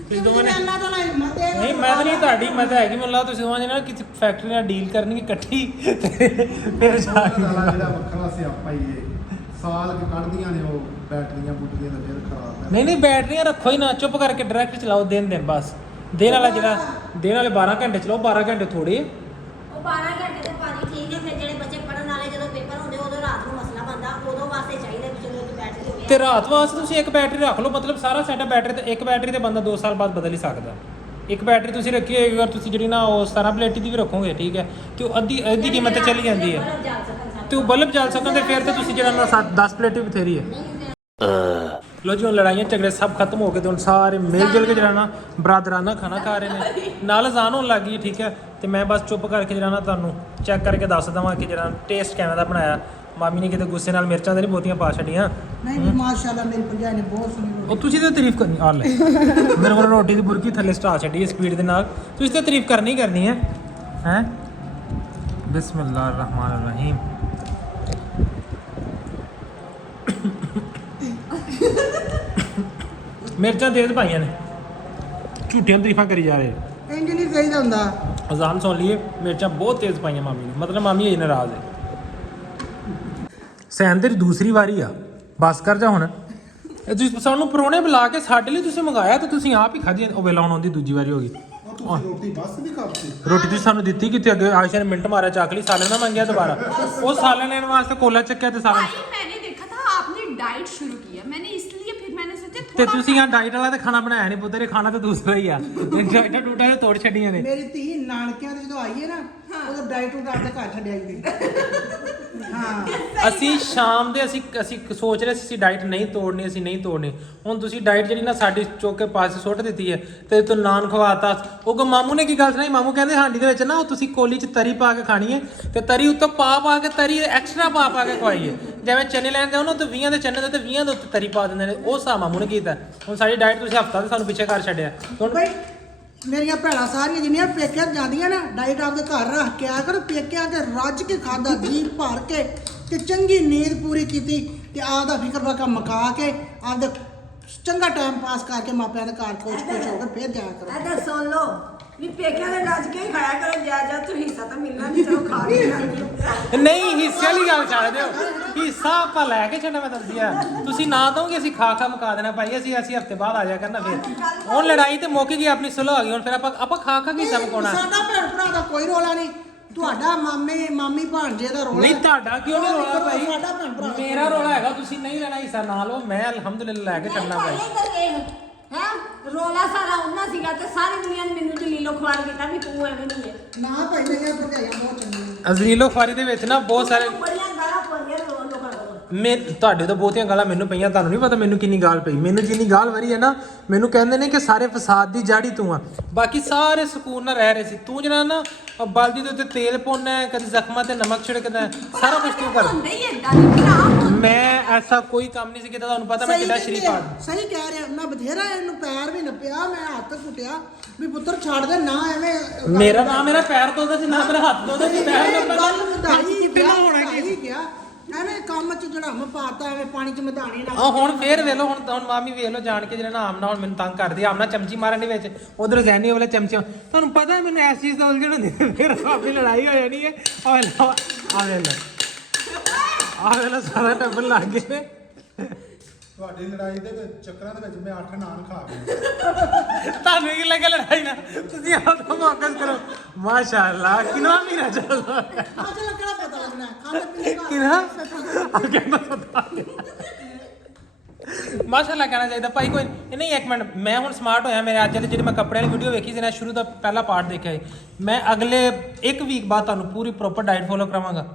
ਤੁਸੀਂ ਦੋਵਾਂ ਨੇ ਅੱਲਾ ਤਾਂ ਹਿੰਮਤ ਹੈ ਨਹੀਂ ਮੈਂ ਤਾਂ ਨਹੀਂ ਤੁਹਾਡੀ ਮੈਂ ਤਾਂ ਹੈਗੀ ਮੈਨੂੰ ਲੱਗਦਾ ਤੁਸੀਂ ਦੋਵਾਂ ਨੇ ਨਾ ਕਿਸੇ ਫੈਕਟਰੀ ਨਾਲ ਡੀਲ ਕਰਨੀ ਇਕੱਠੀ ਤੇ ਫਿਰ ਜਾ ਕੇ ਜਿਹੜਾ ਵੱਖਰਾ ਸਿਆਪਾ ਹੀ ਇਹ ਸਾਲ ਕਿ ਕੱਢਦੀਆਂ ਨੇ ਉਹ ਬੈਟਰੀਆਂ ਬੁੱਟਰੀਆਂ ਦਾ ਫਿਰ ਖਰਾਬ ਹੈ ਨਹੀਂ ਨਹੀਂ ਬੈਟਰੀਆਂ ਰੱਖੋ ਹੀ ਨਾ ਚੁੱਪ ਕਰਕੇ ਡਾਇਰੈਕਟ ਚਲਾਓ ਦਿਨ ਬਸ ਦਿਨ ਵਾਲੇ 12 ਘੰਟੇ ਚਲਾਓ 12 ਘੰਟੇ ਥੋੜੇ ਉਹ 12 ਘੰਟੇ ਤੇ ਪਾਣੀ ਠੀਕ ਹੈ ਫਿਰ ਜਿਹੜੇ ਬੱਚੇ ਪੜਨ ਵਾਲੇ ਜਦੋਂ ਪੇਪਰ ਹੁੰਦੇ ਉਦੋਂ ਰਾਤ ਨੂੰ ਮਸਲਾ ਬਣਦਾ ਉਦੋਂ ਵਾਸਤੇ ਚਾਹੀਦਾ ਵੀ ਚਲੋ ਇੱਕ ਬੈਟਰੀ ਹੋਵੇ ਤੇ ਰਾਤ ਵਾਸਤੇ ਤੁਸੀਂ ਇੱਕ ਬੈਟਰੀ ਰੱਖ ਲਓ ਮਤਲਬ ਸਾਰਾ ਸੈਟਅਪ ਬੈਟਰੀ ਤੇ ਇੱਕ ਬੈਟਰੀ ਤੇ ਬੰਦਾ 2 ਸਾਲ ਬਾਅਦ ਬਦਲ ਹੀ ਸਕਦਾ ਇੱਕ ਬੈਟਰੀ ਤੁਸੀਂ ਰੱਖੀ ਹੋਏਗੀ ਅਗਰ ਤੁਸੀਂ ਜਿਹੜੀ ਨਾ ਉਹ 17 ਪਲੇਟੀ ਦੀ ਵੀ ਰੱਖੋਗੇ ਠੀਕ ਹੈ ਤੇ ਉਹ ਅੱਧੀ ਕੀਮਤ ਤੇ ਚਲੀ ਜਾਂਦੀ ਹੈ ਬਲਬ ਜਲ ਸਕਣ ਤੇ ਉਹ ਬਲਬ ਚੱਲ ਸਕਣ ਤੇ ਫਿਰ ਤੇ ਤੁਸੀਂ ਜਿਹੜਾ ਨਾ 10 ਪਲੇਟੀ ਬਥੇਰੀ ਹੈ ਲੋ ਜੀ ਹੁਣ ਲੜਾਈਆਂ ਝਗੜੇ ਸਭ ਖਤਮ ਹੋ ਗਏ ਤੇ ਹੁਣ ਸਾਰੇ ਮਿਲ ਜੁਲ ਕੇ ਜਿਹੜਾ ਨਾ ਬਰਾਦਰਾਨਾ ਖਾਣਾ ਖਾ ਰਹੇ ਨੇ ਨਾਲ ਅਜ਼ਾਨ ਹੋਣ ਲੱਗ ਗਈ ਠੀਕ ਹੈ ਤੇ ਮੈਂ ਬਸ ਚੁੱਪ ਕਰਕੇ ਜਿਹੜਾ ਨਾ ਤੁਹਾਨੂੰ ਚੈੱਕ ਕਰਕੇ ਦੱਸ ਦਵਾਂ ਕਿ ਜਿਹੜਾ ਟੇਸਟ ਕਿਵੇਂ ਦਾ ਬਣਾਇਆ ਮਾਮੀ ਨੇ ਕਿਤੇ ਗੁੱਸੇ ਨਾਲ ਮਿਰਚਾਂ ਤੇ ਨਹੀਂ ਬਹੁਤੀਆਂ ਪਾ ਛੱਡੀਆਂ ਨਹੀਂ ਮਾਸ਼ਾਅੱਲਾ ਮੇਰੀ ਭਰਜਾਈ ਨੇ ਬਹੁਤ ਸੋਹਣੀ ਉਹ ਤੁਸੀਂ ਤਾਂ ਤਾਰੀਫ ਕਰਨੀ ਆ ਲੈ ਮੇਰੇ ਕੋਲ ਰੋਟੀ ਦੀ ਬੁਰਕੀ ਥੱਲੇ ਸਟਾ ਛੱਡੀ ਸਪੀਡ ਦੇ ਨਾਲ ਤੁਸੀਂ ਤਾਂ ਤਾਰੀਫ ਕਰਨੀ ਹੈ ਹੈ ਬਿਸਮਿਲ੍ਲਾਹਿਰ ਰਹਿਮਾਨਿਰ ਰਹੀਮ ਮਿਰਚਾਂ ਤੇਜ਼ ਪਾਈਆਂ ਨੇ ਝੂਠੀਆਂ ਤਾਰੀਫਾਂ ਕਰੀ ਜਾ ਰਹੇ ਇੰਜ ਨਹੀਂ ਚਾਹੀਦਾ ਹੁੰਦਾ ਅਜ਼ਾਨ ਸੁਣ ਲਈਏ ਮਿਰਚਾਂ ਬਹੁਤ ਤੇਜ਼ ਪਾਈਆਂ ਮਾਮੀ ਨੇ ਮਤਲਬ ਮਾਮੀ ਇਹ ਨਾਰਾਜ਼ ਹੈ ਸੈਨ ਤੇਰੀ ਦੂਸਰੀ ਵਾਰੀ ਆ ਬਸ ਕਰ ਜਾ ਹੁਣ ਇਹ ਤੁਸੀਂ ਸਾਨੂੰ ਪਰੋਣੇ ਬੁਲਾ ਕੇ ਸਾਡੇ ਲਈ ਤੁਸੀਂ ਮੰਗਾਇਆ ਤੇ ਤੁਸੀਂ ਆਪ ਹੀ ਖਾਧੀ ਉਹ ਵੇਲਾ ਹੁਣ ਆਉਂਦੀ ਦੂਜੀ ਵਾਰੀ ਹੋ ਗਈ ਤੁਸੀਂ ਰੋਟੀ ਬਸ ਵੀ ਖਾਤੀ ਰੋਟੀ ਤੁਸੀਂ ਸਾਨੂੰ ਦਿੱਤੀ ਕਿਤੇ ਅੱਗੇ ਆਇਸ਼ਾ ਨੇ ਮਿੰਟ ਮਾਰਿਆ ਚਾਕਲੀ ਸਾਲਨ ਨਾ ਮੰਗਿਆ ਦੁਬਾਰਾ ਉਹ ਸਾਲਨ ਲੈਣ ਵਾਸਤੇ ਕੋਲਾ ਚੱਕਿਆ ਤੇ ਸਾਲਨ भाई मैंने देखा था आपने डाइट शुरू किया मैंने इसलिए फिर मैंने सोचा ਤੇ थोड़ा ਤੁਸੀਂ ਆ ਡਾਈਟ ਵਾਲਾ ਤੇ ਖਾਣਾ ਬਣਾਇਆ ਨਹੀਂ ਪੁੱਤਰ ਇਹ ਖਾਣਾ ਤਾਂ ਦੂਸਰਾ ਹੀ ਆ ਡਾਈਟਾਂ ਟੂਟਾਂ ਤੇ ਤੋੜ ਛੱਡੀਆਂ ਨੇ ਮੇਰੀ ਧੀ ਨਾਨਕਿਆਂ ਤੇ ਜਦੋਂ ਆਈ ਹੈ ਨਾ ਉਦੋਂ ਡਾਈਟ ਉਡਾ ਕੇ ਘਰ ਛੱਡ ਆਈ ਗਈ ਹਾਂ ਅਸੀਂ ਸ਼ਾਮ ਦੇ ਅਸੀਂ ਸੋਚ ਰਹੇ ਸੀ ਅਸੀਂ ਡਾਈਟ ਨਹੀਂ ਤੋੜਨੀ ਅਸੀਂ ਨਹੀਂ ਤੋੜਨੀ ਹੁਣ ਤੁਸੀਂ ਡਾਈਟ ਜਿਹੜੀ ਨਾ ਸਾਡੀ ਚੁੱਕ ਕੇ ਪਾਸੇ ਸੁੱਟ ਦਿੱਤੀ ਹੈ ਤੇ ਤੂੰ ਨਾਨ ਖਵਾਤਾ ਉਹ ਮਾਮੂ ਨੇ ਕੀ ਗੱਲ ਸੁਣਾਈ ਮਾਮੂ ਕਹਿੰਦੇ ਹਾਂਡੀ ਦੇ ਵਿੱਚ ਨਾ ਉਹ ਤੁਸੀਂ ਕੋਲੀ 'ਚ ਤਰੀ ਪਾ ਕੇ ਖਾਣੀ ਹੈ ਤੇ ਤਰੀ ਉੱਤੋਂ ਪਾ ਕੇ ਤਰੀ ਐਕਸਟਰਾ ਪਾ ਕੇ ਖਵਾਈਏ ਜਿਵੇਂ ਚਨੇ ਲੈਣ ਜਾਓ ਨਾ ਤੇ 20 ਦੇ ਚਨੇ ਦੇ ਤੇ 20 ਦੇ ਉੱਤੇ ਤਰੀ ਪਾ ਦਿੰਦੇ ਨੇ ਉਹ ਹਿਸਾਬ ਮਾਮੂ ਨੇ ਕੀਤਾ ਹੁਣ ਸਾਡੀ ਡਾਈਟ ਤੁਸੀਂ ਹਫਤਾ ਤੇ ਸਾਨੂੰ ਪਿੱਛੇ ਕਰ ਛੱਡਿਆ ਹੁਣ ਬਈ ਮੇਰੀਆਂ ਭੈਣਾਂ ਸਾਰੀਆਂ ਜਿੰਨੀਆਂ ਪੇਕਿਆਂ ਜਾਂਦੀਆਂ ਨਾ ਡਾਈਟ ਆਪਦੇ ਘਰ ਰੱਖ ਕੇ ਆ ਕਰ ਪੇਕਿਆਂ ਤੇ ਰੱਜ ਕੇ ਖਾਦਾ ਜੀ ਭਰ ਕੇ ਤੇ ਚੰਗੀ ਨੀਂਦ ਪੂਰੀ ਕੀਤੀ ਤੇ ਆਪਦਾ ਫਿਕਰ ਫਾਕਾ ਮੁਕਾ ਕੇ ਆਪਦਾ ਚੰਗਾ ਟਾਈਮ ਪਾਸ ਕਰਕੇ ਮਾਪਿਆਂ ਦੇ ਘਰ ਖੁਸ਼ ਹੋ ਕੇ ਫਿਰ ਜਾਇਆ ਕਰੋ। ਇੱਧਰ ਸੁਣ ਲਓ ਵੀ ਪੇਕਿਆਂ ਦੇ ਰੱਜ ਕੇ ਹੀ ਖਾਇਆ ਕਰੋ ਜਾ ਤੂੰ ਹਿੱਸਾ ਤਾਂ ਮਿਲਣਾ ਨਹੀਂ ਚਲੋ ਖਾ ਕੇ ਨਹੀਂ ਹਿੱਸੇ ਵਾਲੀ ਗੱਲ ਛੱਡ ਦਿਓ, ਹਿੱਸਾ ਆਪਾਂ ਲੈ ਕੇ ਛੱਡਣਾ। ਮੈਂ ਦੱਸਦੀ ਆ ਤੁਸੀਂ ਨਾ ਦੋਗੇ ਅਸੀਂ ਖਾ ਮੁਕਾ ਦੇਣਾ ਭਾਈ। ਅਸੀਂ ਹਫ਼ਤੇ ਬਾਅਦ ਆ ਜਾਇਆ ਕਰਨਾ ਫਿਰ। ਹੁਣ ਲੜਾਈ ਤੇ ਮੁੱਕ ਗਈ, ਆਪਣੀ ਸੁਲਹ ਹੋ ਗਈ। ਹੁਣ ਫਿਰ ਆਪਾਂ ਖਾ ਕੇ ਹਿੱਸਾ ਮੁਕਾਉਣਾ। ਸਾਡਾ ਭੈਣ ਭਰਾ ਦਾ ਕੋਈ ਰੋਲਾ ਨਹੀਂ, ਤੁਹਾਡਾ ਮਾਮੀ ਭਾਣਜੇ ਦਾ ਰੋਲਾ ਨਹੀਂ ਤੁਹਾਡਾ ਕਿਉਂ ਨਹੀਂ ਰੋਲਾ ਭਾਈ? ਸਾਡਾ ਭੈਣ ਭਰਾ ਮੇਰਾ ਰੋਲਾ ਹੈਗਾ, ਤੁਸੀਂ ਨਹੀਂ ਲੈਣਾ ਹਿੱਸਾ ਨਾ ਲਓ। ਮੈਂ ਅਲਹਮਦੁਲਿਲਾ ਲੈ ਕੇ ਛੱਡਣਾ ਭਾਈ। ਹੈ ਰੋਲਾ ਸਾਰਾ ਉਹਨਾਂ ਸੀਗਾ ਤੇ ਸਾਰੀ ਦੁਨੀਆ ਨੇ ਮੈਨੂੰ ਜਲੀਲੋ ਖਵਾਰ ਕੀਤਾ ਵੀ ਤੂੰ ਐਵੇਂ ਨਹੀਂ ਹੈ। ਨਾ ਭਾਈ ਨਹੀਂ ਭਰਜਾਈਆਂ ਬਹੁਤ ਚੰਗੀਆਂ। ਅਜ਼ਲੀਲੋ ਖਵਾਰੀ ਦੇ ਵਿੱਚ ਨਾ ਬਹੁਤ ਸਾਰੇ ਬੜੀਆਂ ਗਾਲਾਂ ਪਾਉਂਦੀਆਂ ਲੋਕਾਂ ਕੋਲ। ਮੈਂ ਤੁਹਾਡੇ ਤੋਂ ਬਹੁਤੀਆਂ ਗਾਲਾਂ ਮੈਨੂੰ ਪਈਆਂ, ਤੁਹਾਨੂੰ ਨਹੀਂ ਪਤਾ ਮੈਨੂੰ ਕਿੰਨੀ ਗਾਲ ਪਈ। ਮੈਨੂੰ ਜਿੰਨੀ ਗਾਲ ਵਰੀ ਹੈ ਨਾ, ਮੈਨੂੰ ਕਹਿੰਦੇ ਨੇ ਕਿ ਸਾਰੇ ਫਸਾਦ ਦੀ ਜੜ ਹੀ ਤੂੰ ਆ, ਬਾਕੀ ਸਾਰੇ ਸਕੂਨ ਨਾਲ ਰਹਿ ਰਹੇ ਸੀ। ਤੂੰ ਜਿਹੜਾ ਨਾ ਬਲਦੀ ਦੇ ਉੱਤੇ ਤੇਲ ਪਾਉਣਾ ਹੈ, ਕਦੇ ਜ਼ਖਮਾਂ ਤੇ ਨਮਕ ਛਿੜਕਦਾ ਹੈ, ਸਾਰਾ ਕੁਝ ਤੂੰ ਕਰ। ਨਹੀਂ ਏਦਾਂ ਨਹੀਂ ਭਰਾ। ਮੈਂ ਐਸਾ ਕੋਈ ਕੰਮ ਨਹੀਂ ਸੀ ਕੀਤਾ। ਤੁਹਾਨੂੰ ਪਤਾ ਮੈਂ ਕਿੰਨਾ ਸ਼ਰੀਫ ਆ। ਸਹੀ ਕਹਿ ਰਿਹਾ, ਮੈਂ ਬਥੇਰਾ ਇਹਨੂੰ ਪੈਰ ਵੀ ਨੱਪਿਆ, ਮੈਂ ਹੱਥ ਕੁੱਟਿਆ ਵੀ ਪੁੱਤਰ ਛੱਡ ਦੇ ਨਾ ਐਵੇਂ। ਮੇਰਾ ਪੈਰ ਧੋਦਾ ਸੀ ਨਾ ਮੇਰਾ ਹੱਥ ਧੋਦਾ ਸੀ। ਗੱਲ ਵਧਾਈ ਪਹਿਲਾਂ ਹੋਣਾ ਕੀ ਗਿਆ ਐਵੇਂ ਕੰਮ ਚ ਜੜਾਮ ਪਾਤਾ, ਐਵੇਂ ਪਾਣੀ ਚ ਮਧਾਣੀ ਲੱਗ। ਆ ਹੁਣ ਫੇਰ ਵੇਖ ਲਓ, ਹੁਣ ਮਾਮੀ ਵੇਖ ਲਓ ਜਾਣ ਕੇ ਜਿਹੜਾ ਨਾ ਆਮਨਾ ਹੁਣ ਮੈਨੂੰ ਤੰਗ ਕਰਦੀ। ਆਮਨਾ ਚਮਚੀ ਮਾਰਨ ਦੇ ਵਿੱਚ, ਉਧਰ ਜ਼ੈਨੀ ਵਾਲਾ ਚਮਚਾ। ਤੁਹਾਨੂੰ ਪਤਾ ਮੈਨੂੰ ਇਸ ਚੀਜ਼ ਦਾ ਉਲਝਣ ਹੁੰਦੀ ਹੈ, ਫਿਰ ਆਪਣੀ ਲੜਾਈ ਹੋ ਜਾਣੀ ਹੈ। ਆ ਵੇਖ ਲਓ ਸਾਰਾ ਟੱਬਰ ਲੱਗ ਗਏ ਨੇ। ਤੁਹਾਡੀ ਲੜਾਈ ਦੇ ਚੱਕਰਾਂ ਦੇ ਵਿੱਚ ਮੈਂ 8 ਨਾਨ ਖਾ ਗਿਆ। ਤੁਹਾਨੂੰ ਕੀ ਲੱਗਾ ਲੜਾਈ ਨਾ? ਤੁਸੀਂ ਆਪਦਾ ਫੋਕਸ ਕਰੋ। ਮਾਸ਼ਾਅੱਲਾ ਕਿੰਨਾ ਮਹੀਨਾ ਚੱਲਦਾ ਅੱਜ ਲੱਗਣਾ ਪਤਾ ਲੱਗਣਾ ਖਾਣੇ ਪੀਣੇ ਦਾ। ਕਿੰਨਾ ਆ ਕਹਿੰਦਾ ਪਤਾ ਮਾਸ਼ਾਅੱਲਾ ਕਹਿਣਾ ਚਾਹੀਦਾ ਭਾਈ। ਕੋਈ ਨਹੀਂ, ਇੱਕ ਮਿੰਟ, ਮੈਂ ਹੁਣ ਸਮਾਰਟ ਹੋਇਆ। ਮੇਰੇ ਅੱਜ ਦੇ ਜਿਹੜੇ ਮੈਂ ਕੱਪੜੇ ਵਾਲੀ ਵੀਡੀਓ ਵੇਖੀ ਸੀ ਨਾ, ਸ਼ੁਰੂ ਦਾ ਪਹਿਲਾ ਪਾਰਟ ਦੇਖਿਆ ਸੀ ਮੈਂ। ਅਗਲੇ 1 ਵੀਕ ਬਾਅਦ ਤੁਹਾਨੂੰ ਪੂਰੀ ਪ੍ਰੋਪਰ ਡਾਈਟ ਫੋਲੋ ਕਰਾਵਾਂਗਾ।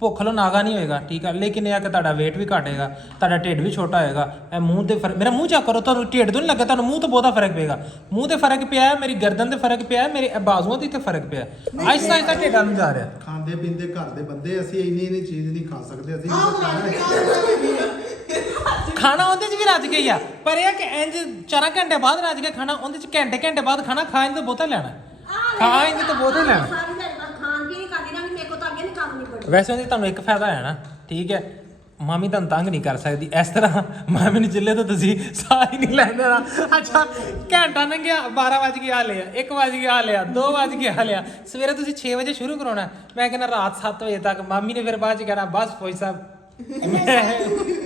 ਭੁੱਖ ਲੋ ਨਾਗਾ ਨਹੀਂ ਹੋਏਗਾ, ਠੀਕ ਆ। ਲੇਕਿਨ ਇਹ ਆ ਕਿ ਤੁਹਾਡਾ weight ਵੀ ਘਟੇਗਾ, ਤੁਹਾਡਾ ਢਿੱਡ ਵੀ ਛੋਟਾ ਹੋਏਗਾ। ਇਹ ਮੂੰਹ ਤੇ ਫਰਕ, ਮੇਰਾ ਮੂੰਹ ਚੈੱਕ ਕਰੋ, ਤੁਹਾਨੂੰ ਢਿੱਡ ਤੋਂ ਨਹੀਂ ਲੱਗਾ, ਤੁਹਾਨੂੰ ਮੂੰਹ ਤੋਂ ਬਹੁਤਾ ਫਰਕ ਪਏਗਾ। ਮੂੰਹ ਤੇ ਫਰਕ ਪਿਆ ਹੈ, ਮੇਰੀ ਗਰਦਨ ਤੇ ਫਰਕ ਪਿਆ ਹੈ, ਮੇਰੇ ਬਾਜ਼ੂਆਂ ਤੇ ਫਰਕ ਪਿਆ। ਆਹਿਸਤਾ ਆਹਿਸਤਾ ਢਿੱਡਾਂ ਨੂੰ ਜਾ ਰਿਹਾ। ਖਾਂਦੇ ਪੀਂਦੇ ਘਰ ਦੇ ਬੰਦੇ ਅਸੀਂ ਇੰਨੀ ਚੀਜ਼ ਨਹੀਂ ਖਾ ਸਕਦੇ। ਅਸੀਂ ਖਾਣਾ ਉਹਦੇ 'ਚ ਵੀ ਰੱਜ ਕੇ ਹੀ ਆ, ਪਰ ਇਹ ਕਿ ਇੰਜ 4 ਘੰਟੇ ਬਾਅਦ ਰੱਜ ਕੇ ਖਾਣਾ, ਉਹਦੇ 'ਚ ਘੰਟੇ ਬਾਅਦ ਖਾਣਾ। ਖਾਣ ਤੋਂ ਬਹੁਤਾ ਲੈਣਾ, ਖਾਣ ਤੋਂ ਬਹੁਤਾ ਲੈਣਾ। ਸਾਰੀ ਦਿਹਾੜੀ ਬਸ ਖਾਣ ਪੀਣ ਹੀ ਕਰਦੀ ਨਾ, ਵੀ ਮੇਰੇ ਕੋਲ ਤਾਂ ਅੱਗੇ ਨਹੀਂ ਕੰਮ ਨਹੀਂ ਪੜਦਾ। ਵੈਸੇ ਉਹਦੇ ਤੁਹਾਨੂੰ ਇੱਕ ਫਾਇਦਾ ਹੈ ਨਾ, ਠੀਕ ਹੈ, ਮਾਮੀ ਤੁਹਾਨੂੰ ਤੰਗ ਨਹੀਂ ਕਰ ਸਕਦੀ ਇਸ ਤਰ੍ਹਾਂ। ਮਾਮੀ ਨੂੰ ਜਿੱਲੇ ਤੋਂ ਤੁਸੀਂ ਸਾਹ ਹੀ ਨਹੀਂ ਲੈਂਦੇ ਨਾ। ਅੱਛਾ ਘੰਟਾ ਲੰਘਿਆ, 12 ਵਜ ਗਿਆ ਲਿਆ, 1 ਵਜ ਗਿਆ ਲਿਆ, 2 ਵਜ ਗਿਆ ਲਿਆ। ਸਵੇਰੇ ਤੁਸੀਂ 6 ਵਜੇ ਸ਼ੁਰੂ ਕਰਾਉਣਾ, ਮੈਂ ਕਹਿੰਦਾ ਰਾਤ 7 ਵਜੇ ਤੱਕ। ਮਾਮੀ ਨੇ ਫਿਰ ਬਾਅਦ 'ਚ ਕਹਿਣਾ ਬਸ ਫੌਜੀ ਸਾਹਿਬ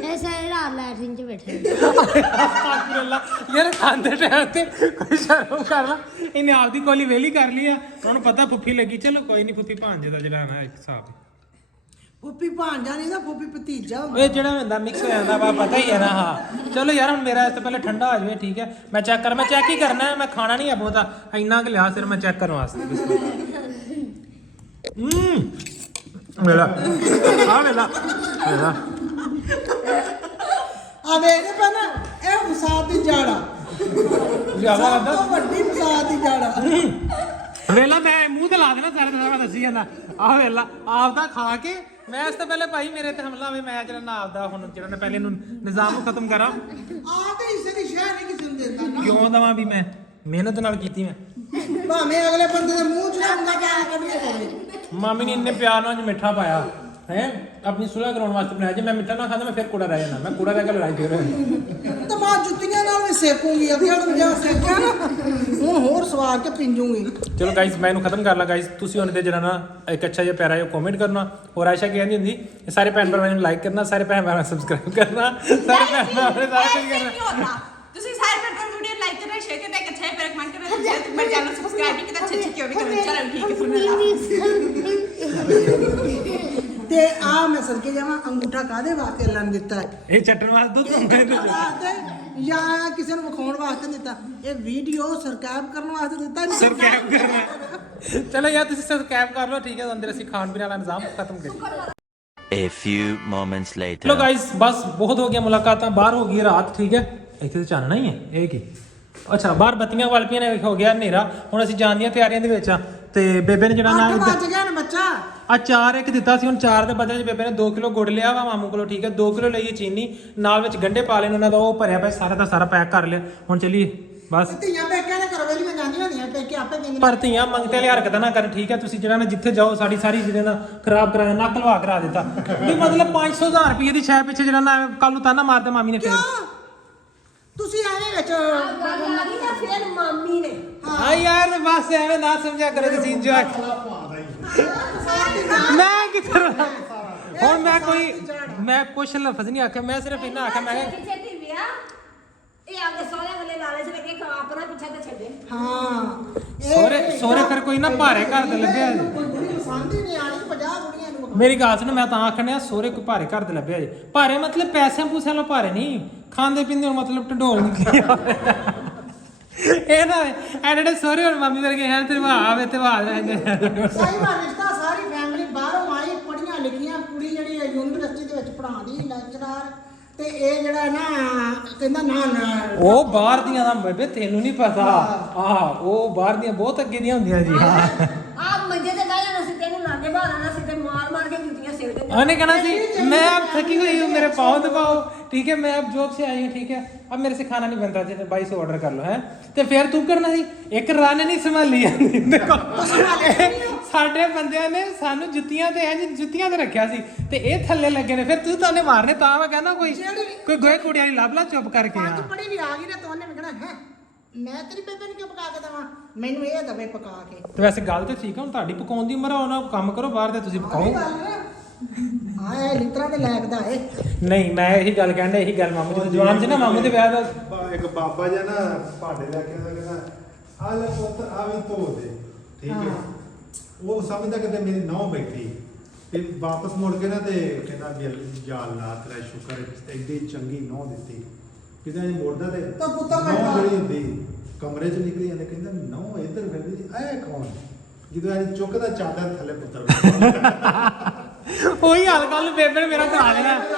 ਐਸੇ ਰਾਤ ਲੈਟਰਿਨ 'ਚ ਬੈਠੇ ਅਸਤਾਗਫਿਰullah। ਯਾਰ ਖਾਂਦੇ ਟਾਈਮ ਤੇ ਕੋਈ ਸ਼ਰਮ ਕਰਨਾ। ਇਹਨੇ ਆਪਦੀ ਕੋਲੀ ਵੇਲੀ ਕਰ ਲਈ ਆ, ਉਹਨੂੰ ਪਤਾ ਫੁੱਫੀ ਲੱਗੀ। ਚਲੋ ਕੋਈ ਨਹੀਂ, ਫੁੱਫੀ ਭਾਂਜੇ ਦਾ ਜਿਹੜਾ ਨਾ ਇੱਕ ਹਿਸਾਬ। ਫੁੱਫੀ ਭਾਂਜਾ ਨਹੀਂ ਨਾ, ਫੁੱਫੀ ਭਤੀਜਾ ਹੁੰਦਾ। ਇਹ ਜਿਹੜਾ ਹੁੰਦਾ ਮਿਕਸ ਹੋ ਜਾਂਦਾ ਵਾ, ਪਤਾ ਹੀ ਹੈ ਨਾ। ਹਾਂ ਚਲੋ ਯਾਰ, ਹੁਣ ਮੇਰਾ ਇਸ ਤੋਂ ਪਹਿਲੇ ਠੰਡਾ ਹੋ ਜਾਵੇ, ਠੀਕ ਹੈ। ਮੈਂ ਚੈੱਕ ਹੀ ਕਰਨਾ, ਮੈਂ ਖਾਣਾ ਨਹੀਂ ਹੈ ਬਹੁਤਾ। ਇੰਨਾ ਕਿ ਲਿਆ ਸਿਰ ਮੈਂ ਚੈੱਕ ਕਰਨ ਵਾਸਤੇ। ਮੇਰਾ ਆ ਮੇਰਾ ਆ ਵੇਖਦੇ ਪਾ ਨਾ, ਇਹ ਫਸਾਦ ਦੀ ਜੜ ਆ। ਜ਼ਿਆਦਾ ਸਭ ਤੋਂ ਵੱਡੀ ਫਸਾਦ ਦੀ ਜੜ ਆ। ਵੇਲਾ ਮੈਂ ਮੂੰਹ ਤੇ ਲਾ ਦੇਣਾ ਸਾਰੇ ਦਾ ਸਾਰਾ ਦੱਸੀ ਜਾਂਦਾ। ਆਹ ਵੇਲਾ ਆਪਦਾ ਖਾ ਕੇ ਮੈਂ ਇਸ ਤੋਂ ਪਹਿਲੇ ਭਾਈ ਮੇਰੇ ਤੇ ਹਮਲਾ ਹੋਵੇ, ਮੈਂ ਜਿਹੜਾ ਨਾ ਆਪਦਾ ਹੁਣ ਜਿਹੜਾ ਪਹਿਲੇ ਇਹਨੂੰ ਨਿਜ਼ਾਮ ਨੂੰ ਖਤਮ ਕਰਾਂ। ਆਪ ਦੇ ਹਿੱਸੇ ਦੀ ਸ਼ਹਿ ਨਹੀਂ ਕਿਸੇ ਨੂੰ ਦਿੰਦਾ ਨਾ। ਕਿਉਂ ਦਵਾਂ ਵੀ ਮੈਂ ਮਿਹਨਤ ਨਾਲ ਕੀਤੀ ਮੈਂ। ਭਾਵੇਂ ਅਗਲੇ ਬੰਦੇ ਦੇ ਮੂੰਹ 'ਚ ਨਾ ਉਂਗਲਾਂ ਪਾ ਕੱਢਣੀ ਪਵੇ। ਮਾਮੀ ਨੇ ਇੰਨੇ ਪਿਆਰ ਨਾਲ ਅੱਜ ਮਿੱਠਾ ਪਾਇਆ ਹੈ, ਆਪਣੀ ਸੁਲ੍ਹਾ ਕਰਾਉਣ ਵਾਸਤੇ ਬਣਾਇਆ। ਜੇ ਮੈਂ ਮਿੱਠਾ ਨਾ ਖਾਂਦਾ ਮੈਂ ਫਿਰ ਕੂੜਾ ਰਹਿ ਜਾਣਾ। ਮੈਂ ਕੂੜਾ ਰਹਿ ਕੇ ਲੜਾਈ ਫਿਰ ਤੇ ਬਾਅਦ ਜੁੱਤੀਆਂ ਨਾਲ ਵੀ ਸੇਕੂਗੀ। ਅੱਗੇ ਨੂੰ ਜਾ ਸੇਕਿਆ ਨਾ, ਹੁਣ ਹੋਰ ਸਵਾਰ ਕੇ ਪਿੰਜੂਗੀ। ਚਲੋ ਗਾਇਸ, ਮੈਂ ਇਹਨੂੰ ਖਤਮ ਕਰ ਲਾਂ। ਗਾਇਸ ਤੁਸੀਂ ਹੁਣ ਤੇ ਜਿਹੜਾ ਨਾ ਇੱਕ ਅੱਛਾ ਜਿਹਾ ਪਿਆਰਾ ਜਿਹਾ ਕਮੈਂਟ ਕਰਨਾ। ਹੋਰ ਆਇਸ਼ਾ ਕਹਿੰਦੀ ਹੁੰਦੀ ਇਹ ਸਾਰੇ ਭੈਣ ਭਰਾਵਾਂ ਨੂੰ ਲਾਈਕ ਕਰਨਾ, ਸਾਰੇ ਭੈਣ ਭਰਾਵਾਂ ਨੂੰ ਸਬਸਕ੍ਰਾਈਬ ਕਰਨਾ, ਸਾਰੇ ਭੈਣ ਭਰਾਵਾਂ ਨੇ ਸਾਰਾ ਕੁਝ ऐसे नहीं ਕਰਨਾ। होता। ਤੁਸੀਂ ਸਾਰੇ ਭੈਣ ਭਰਾ ਵੀਡੀਓ ਲਾਈਕ ਕਰਨਾ, ਸ਼ੇਅਰ ਕਰਨਾ, ਇੱਕ ਅੱਛਾ ਜਿਹਾ ਪਿਆਰਾ ਕਮੈਂਟ ਕਰਨਾ, ਤੁਸੀਂ ਮੇਰੇ ਚੈਨਲ ਨੂੰ ਸਬਸਕ੍ਰਾਈਬ ਵੀ ਕੀਤਾ, ਅੱਛੇ ਕਿਉਂ ਵੀ ਕਰਨਾ। ਚਲੋ ਠੀਕ ਹੈ, ਫਿਰ ਮੈਂ ਤੇ ਆ ਮੈਂ ਸਦਕੇ ਜਾਵਾਂ, ਅੰਗੂਠਾ ਕਾਦੇ ਵਾਸਤੇ ਲੰਨ ਦਿੱਤਾ ਹੈ? ਇਹ ਚੱਟਣ ਵਾਸਤੇ ਦੁੱਧ ਹੁੰਦਾ ਇਹਦੇ ਚ। ਵਾਸਤੇ ਜਾਂ ਕਿਸੇ ਨੂੰ ਵਿਖਾਉਣ ਵਾਸਤੇ ਦਿੱਤਾ? ਇਹ ਵੀਡੀਓ ਸਰਕਾਇਬ ਕਰਨ ਵਾਸਤੇ ਦਿੱਤਾ ਨਹੀਂ। ਸਬਸਕ੍ਰਾਈਬ ਕਰਨਾ। ਚਲੋ ਯਾਰ ਤੁਸੀਂ ਸਬਸਕ੍ਰਾਈਬ ਕਰ ਲਓ, ਠੀਕ ਹੈ। ਅੰਦਰ ਅਸੀਂ ਖਾਣ ਪੀਣ ਵਾਲਾ ਨਿਜ਼ਾਮ ਖਤਮ ਕਰੀਏ। A few moments later. ਚਲੋ ਗਾਇਸ, ਬਸ ਬਹੁਤ ਹੋ ਗਿਆ ਮੁਲਾਕਾਤਾਂ। ਬਾਹਰ ਹੋ ਗਈ ਰਾਤ, ਠੀਕ ਹੈ। ਇੱਥੇ ਤਾਂ ਚਾਨਣਾ ਹੀ ਹੈ। ਇਹ ਕੀ ਅੱਛਾ, ਬਾਹਰ ਬੱਤੀਆਂ ਵੱਲ ਪਈਆਂ ਨੇ, ਹੋ ਗਿਆ ਹਨੇਰਾ। ਹੁਣ ਅਸੀਂ ਜਾਣ ਦੀਆਂ ਤਿਆਰੀਆਂ ਦੇ ਵਿੱਚ ਆ। ਤੇ ਬੇਬੇ ਨੇ ਜਿਹੜਾ 8 ਨਾ ਵੱਜ ਗਿਆ ਨਾ ਬੱਚਾ। ਆ 4 ਇੱਕ ਦਿੱਤਾ ਸੀ। ਹੁਣ 4 ਦੇ ਬਦਲੇ 'ਚ ਬੇਬੇ ਨੇ 2 ਕਿਲੋ ਗੁੜ ਲਿਆ ਵਾ ਮਾਮੂ ਕੋਲੋਂ, ਠੀਕ ਹੈ। 2 ਕਿਲੋ ਲਈ ਚੀਨੀ, ਨਾਲ ਵਿੱਚ ਗੰਢੇ ਪਾ ਲੈਣ ਉਹਨਾਂ ਦਾ, ਉਹ ਭਰਿਆ ਪਿਆ ਸਾਰਾ ਦਾ ਸਾਰਾ ਪੈਕ ਕਰ ਲਿਆ। ਹੁਣ ਚੱਲੀਏ ਬਸ। ਧੀਆਂ ਪੇਕਿਆਂ ਦੇ ਘਰ ਵੇਲੀਆਂ ਜਾਂਦੀਆਂ ਹੁੰਦੀਆਂ, ਪੇਕੇ ਆਪੇ ਕਹਿੰਦੀ ਪਰ ਧੀਆਂ ਮੰਗਤੇ ਵਾਲੀ ਹਰਕਤਾਂ ਨਾ ਕਰਨ, ਠੀਕ ਹੈ? ਤੁਸੀਂ ਜਿਹੜਾ ਨਾ ਜਿੱਥੇ ਜਾਓ ਸਾਡੀ ਸਾਰੀ ਜਿਹੜੇ ਨਾ ਖਰਾਬ ਕਰਾਇਆ, ਨੱਕ ਲਵਾ ਕਰਾ ਦਿੱਤਾ ਵੀ ਮਤਲਬ 500,000 ਰੁਪਏ ਦੀ ਸ਼ੈ ਪਿੱਛੇ ਜਿਹੜਾ ਨਾ ਕੱਲ ਨੂੰ ਤਾਨਾ ਮਾਰਦੇ ਮਾਮੀ ਨੇ ਫਿਰ ਕਿਉਂ ਤੁਸੀਂ ਐਵੇਂ ਵਿੱਚ ਗੱਲ ਆ ਗਈ ਨਾ ਫਿਰ ਮਾਮੀ ਨੇ ਹਾਂ ਯਾਰ ਬਸ ਐਵੇਂ ਨਾ ਸਮਝਿਆ ਕਰੋ ਤੁਸੀਂ ਇੰਜੋਏ। ਮੈਂ ਕਿੱਥੇ ਹੁਣ ਮੈਂ ਕੁਛ ਲਫ਼ਜ਼ ਨਹੀਂ ਆਖਿਆ, ਮੈਂ ਸਿਰਫ ਇਹਨਾਂ ਆਖਿਆ ਮੈਂ ਕਿਹਾ ਛੇਤੀ ਵਿਆਹ ਇਹ ਆਗੇ ਸੋਹਣੇ ਵਾਲੇ ਲਾਲਚ ਲੱਗੇ ਕਿ ਆਪਣਾ ਪਿੱਛਾ ਤੇ ਛੱਡੇ। ਹਾਂ ਸੋਰੇ ਫਿਰ ਕੋਈ ਨਾ ਭਾਰੇ ਘਰ ਦੇ ਲੱਭਿਆ ਜੀ। ਕੋਈ ਕੁੜੀ ਪਸੰਦ ਹੀ ਨਹੀਂ ਆਣੀ 50 ਕੁੜੀਆਂ ਨੂੰ ਮੇਰੀ ਗੱਲ ਸੁਣ, ਮੈਂ ਤਾਂ ਆਖਣਿਆ ਸੋਰੇ ਕੋਈ ਭਾਰੇ ਘਰ ਦੇ ਲੱਭਿਆ ਜੀ। ਭਾਰੇ ਮਤਲਬ ਪੈਸਿਆਂ ਪੂਸਿਆਂ ਵਾਲਾ ਭਾਰੇ ਨਹੀਂ, ਖਾਂਦੇ ਪੀਂਦੇ ਹੁਣ ਮਤਲਬ ਢਡੋਲ ਨਹੀਂ ਇਹ ਨਾ ਐਡੇ ਸੋਰੇ ਹੁਣ ਮਾਮੀ ਵਰਗੇ ਹੈ ਤੇ ਆਵੇ ਤੇ ਵਾਹ ਲੈਂਦੇ ਸਹੀ ਵਾਰ ਰਿਸ਼ਤਾ ਸਾਰੀ ਫੈਮਿਲੀ ਬਾਹਰੋਂ ਆਈ, ਪੜੀਆਂ ਲਿਖੀਆਂ, ਕੁੜੀ ਜਿਹੜੀ ਯੂਨੀਵਰਸਿਟੀ ਦੇ ਵਿੱਚ ਪੜ੍ਹਾਉਂਦੀ ਲੈਕਚਰਰ, ਤੇ ਇਹ ਜਿਹੜਾ ਨਾ ਕਹਿੰਦਾ ਨਾ ਉਹ ਬਾਹਰ ਦੀਆਂ ਦਾ ਬੇਬੇ ਤੈਨੂੰ ਨਹੀਂ ਪਤਾ। ਉਹ ਬਾਹਰ ਦੀਆਂ ਬਹੁਤ ਅੱਗੇ ਦੀਆਂ ਹੁੰਦੀਆਂ ਜੀ। ਆਪ ਮੰਜੇ ਤੇ ਬਹਿ ਜਾਣਾ ਸੀ, ਤੈਨੂੰ ਲਾਗੇ ਬਾਹਣਾ ਸੀ ਤੇ ਮਾਰ ਮਾਰ ਕੇ ਜੁੱਤੀਆਂ ਸਿਰ ਤੇ। ਉਹने कहना सी मैं अब थकी हुई हूँ, मेरे पाँव दबाओ, ठीक है? मैं अब जॉब से आई हूँ, ठीक है? अब मेरे से खाना नहीं बनता, जैसे 22 ऑर्डर कर लो है ਤੇ ਫਿਰ ਤੂੰ ਕਰਨਾ ਸੀ। ਇੱਕ ਰਨ ਨਹੀਂ ਸੰਭਾਲੀ ਜਾਂਦੀ। ਦੇਖੋ ਸਾਡੇ ਬੰਦਿਆਂ ਨੇ ਸਾਨੂੰ ਜੁੱਤੀਆਂ ਤੇ ਜੁੱਤੀਆਂ ਤੇ ਰੱਖਿਆ ਸੀ ਤੇ ਇਹ ਥੱਲੇ ਲੱਗੇ ਨੇ, ਫਿਰ ਤੂੰ ਤਾਂ ਉਹਨੇ ਮਾਰਨੇ। ਤਾਂ ਮੈਂ ਕਹਿੰਦਾ ਕੋਈ ਗੋਏ ਕੁੜੀ ਵਾਲੀ ਲੱਭ ਲਾ ਚੁੱਪ ਕਰਕੇ ਆ। ਅੱਜ ਪੜੀ ਵੀ ਆ ਗਈ ਨਾ ਤਾਂ ਉਹਨੇ ਵੀ ਕਹਿਣਾ ਹੈ ਮੈਂ ਤੇਰੀ ਬੇਬੇ ਨੂੰ ਕਿਉਂ ਪਕਾ ਕੇ ਦੇਵਾਂ, ਮੈਨੂੰ ਇਹ ਦਵੇ ਪਕਾ ਕੇ। ਤੇ ਵੈਸੇ ਗੱਲ ਤੇ ਠੀਕ ਆ, ਹੁਣ ਤੁਹਾਡੀ ਪਕਾਉਣ ਦੀ ਉਮਰ ਆ, ਉਹਨਾਂ ਕੰਮ ਕਰੋ ਬਾਹਰ ਤੇ ਤੁਸੀਂ ਪਕਾਓ। ਹਾਂ ਇਹ ਲਿਤਰਾ ਦੇ ਲਾਇਕ ਦਾ ਏ। ਨਹੀਂ ਮੈਂ ਇਹੀ ਗੱਲ ਕਹਿੰਦਾ, ਇਹੀ ਗੱਲ ਮਾਮੂ ਜੀ ਜਵਾਨ ਸੀ ਨਾ, ਮਾਮੂ ਦੇ ਵਿਆਹ ਦਾ ਇੱਕ ਬਾਬਾ ਜਿਹਾ ਨਾ ਭਾਂਡੇ ਲੈ ਕੇ ਆਉਂਦਾ, ਕਹਿੰਦਾ ਆ ਲੈ ਪੁੱਤ ਆ ਵੀ ਧੋ ਦੇ, ਠੀਕ ਹੈ? ਉਹ ਸਮਝਦਾ ਕਿ ਮੇਰੀ ਨੌਂ ਬੈਠੀ, ਤੇ ਵਾਪਸ ਮੁੜ ਕੇ ਨਾ ਤੇ ਕਹਿੰਦਾ ਵੀ ਜਾਲ ਨਾ ਤੇਰਾ ਸ਼ੁਕਰ ਹੈ, ਐਡੀ ਚੰਗੀ ਨੌਂ ਦਿੱਤੀ। ਕਿਤੇ ਇਹ ਮੋੜਦਾ ਤੇ ਤਾਂ ਪੁੱਤਾਂ ਨਹੁੰ ਬੈਠਾ। ਜਿਹੜੀ ਹੁੰਦੀ ਕਮਰੇ ਚ ਨਿਕਲੀ ਜਾਂਦੇ, ਕਹਿੰਦਾ ਨੌਂ ਇੱਧਰ ਫਿਰਦੀ ਐ ਕੌਣ? ਜਦੋਂ ਇਹ ਚੁੱਕਦਾ ਚਾਦਰ ਥੱਲੇ ਪੁੱਤਰ ਉਹੀ ਹਾਲ ਕੱਲ ਬੇਬੇ ਨੇ ਮੇਰਾ ਕਰਾ ਦੇਣਾ। ਫਿਰ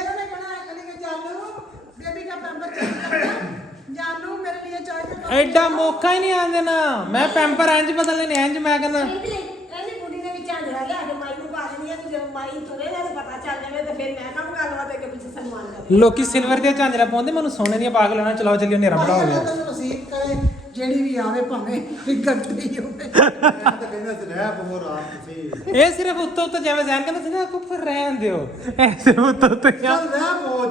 ਉਹਨੇ ਕਹਿਣਾ ਕਹਿੰਦੀ ਕਿ ਜਾਨੂ ਬੇਬੀ ਦਾ ਪੈਂਪਰ ਚੇਂਜ ਕਰ ਜਾਨੂ ਮੇਰੇ ਲਈ ਚਾਹੀਦਾ। ਐਡਾ ਮੌਕਾ ਹੀ ਨਹੀਂ ਆਉਂਦੇ ਨਾ, ਮੈਂ ਪੈਂਪਰ ਇੰਜ ਬਦਲਨੇ ਨੇ ਇੰਜ। ਮੈਂ ਕਹਿੰਦਾ ਇਹਦੀ ਕੁੜੀ ਨੇ ਵੀ ਝਾਂਜਰਾ ਲਿਆ ਕੇ ਮਾਈ ਨੂੰ ਪਾ ਦੇਣੀ ਆ ਕਿ ਜਦੋਂ ਮਾਈ ਤੁਰੇ ਨਾ ਤੇ ਪਤਾ ਚੱਲ ਜਾਵੇ ਤੇ ਫਿਰ ਮੈਂ ਕੰਮ ਕਰ ਲਵਾਂ ਤੇ ਅੱਗੇ ਪਿੱਛੇ ਸਨਮਾਨ ਕਰੇ। ਲੋਕੀ ਸਿਲਵਰ ਦੀਆਂ ਝਾਂਜਰਾਂ ਪਾਉਂਦੇ, ਮੈਨੂੰ ਸੋਨੇ ਦੀਆਂ ਪਾ ਕੇ ਲੈਣਾ। ਚਲਾਓ ਚੱਲਿਓ, ਹਨੇਰਾ ਬੜਾ ਹੋ ਗਿਆ। ਤੈਨੂੰ ਨਸੀਬ ਕਰੇ ਜਿਹੜੀ ਵੀ ਆਵੇ ਭਾਵੇਂ ਗੱਡੀ ਹੋਵੇ। ਮੈਂ ਤਾਂ ਕਹਿੰਦਾ ਸੀ ਰਹਿ ਪਵੋ ਰਾਤ ਤੁਸੀਂ ਇਹ ਸਿਰਫ ਉੱਤੋਂ ਉੱਤੋਂ ਜਿਵੇਂ ਜ਼ੈਨ ਕਹਿੰਦਾ ਸੀ ਨਾ, ਕੋ ਫਿਰ ਰਹਿਣ ਦਿਓ, ਇਹ ਸਿਰਫ ਉੱਤੋਂ ਉੱਤੋਂ ਚੱਲ ਰਹਿ ਪਵੋ,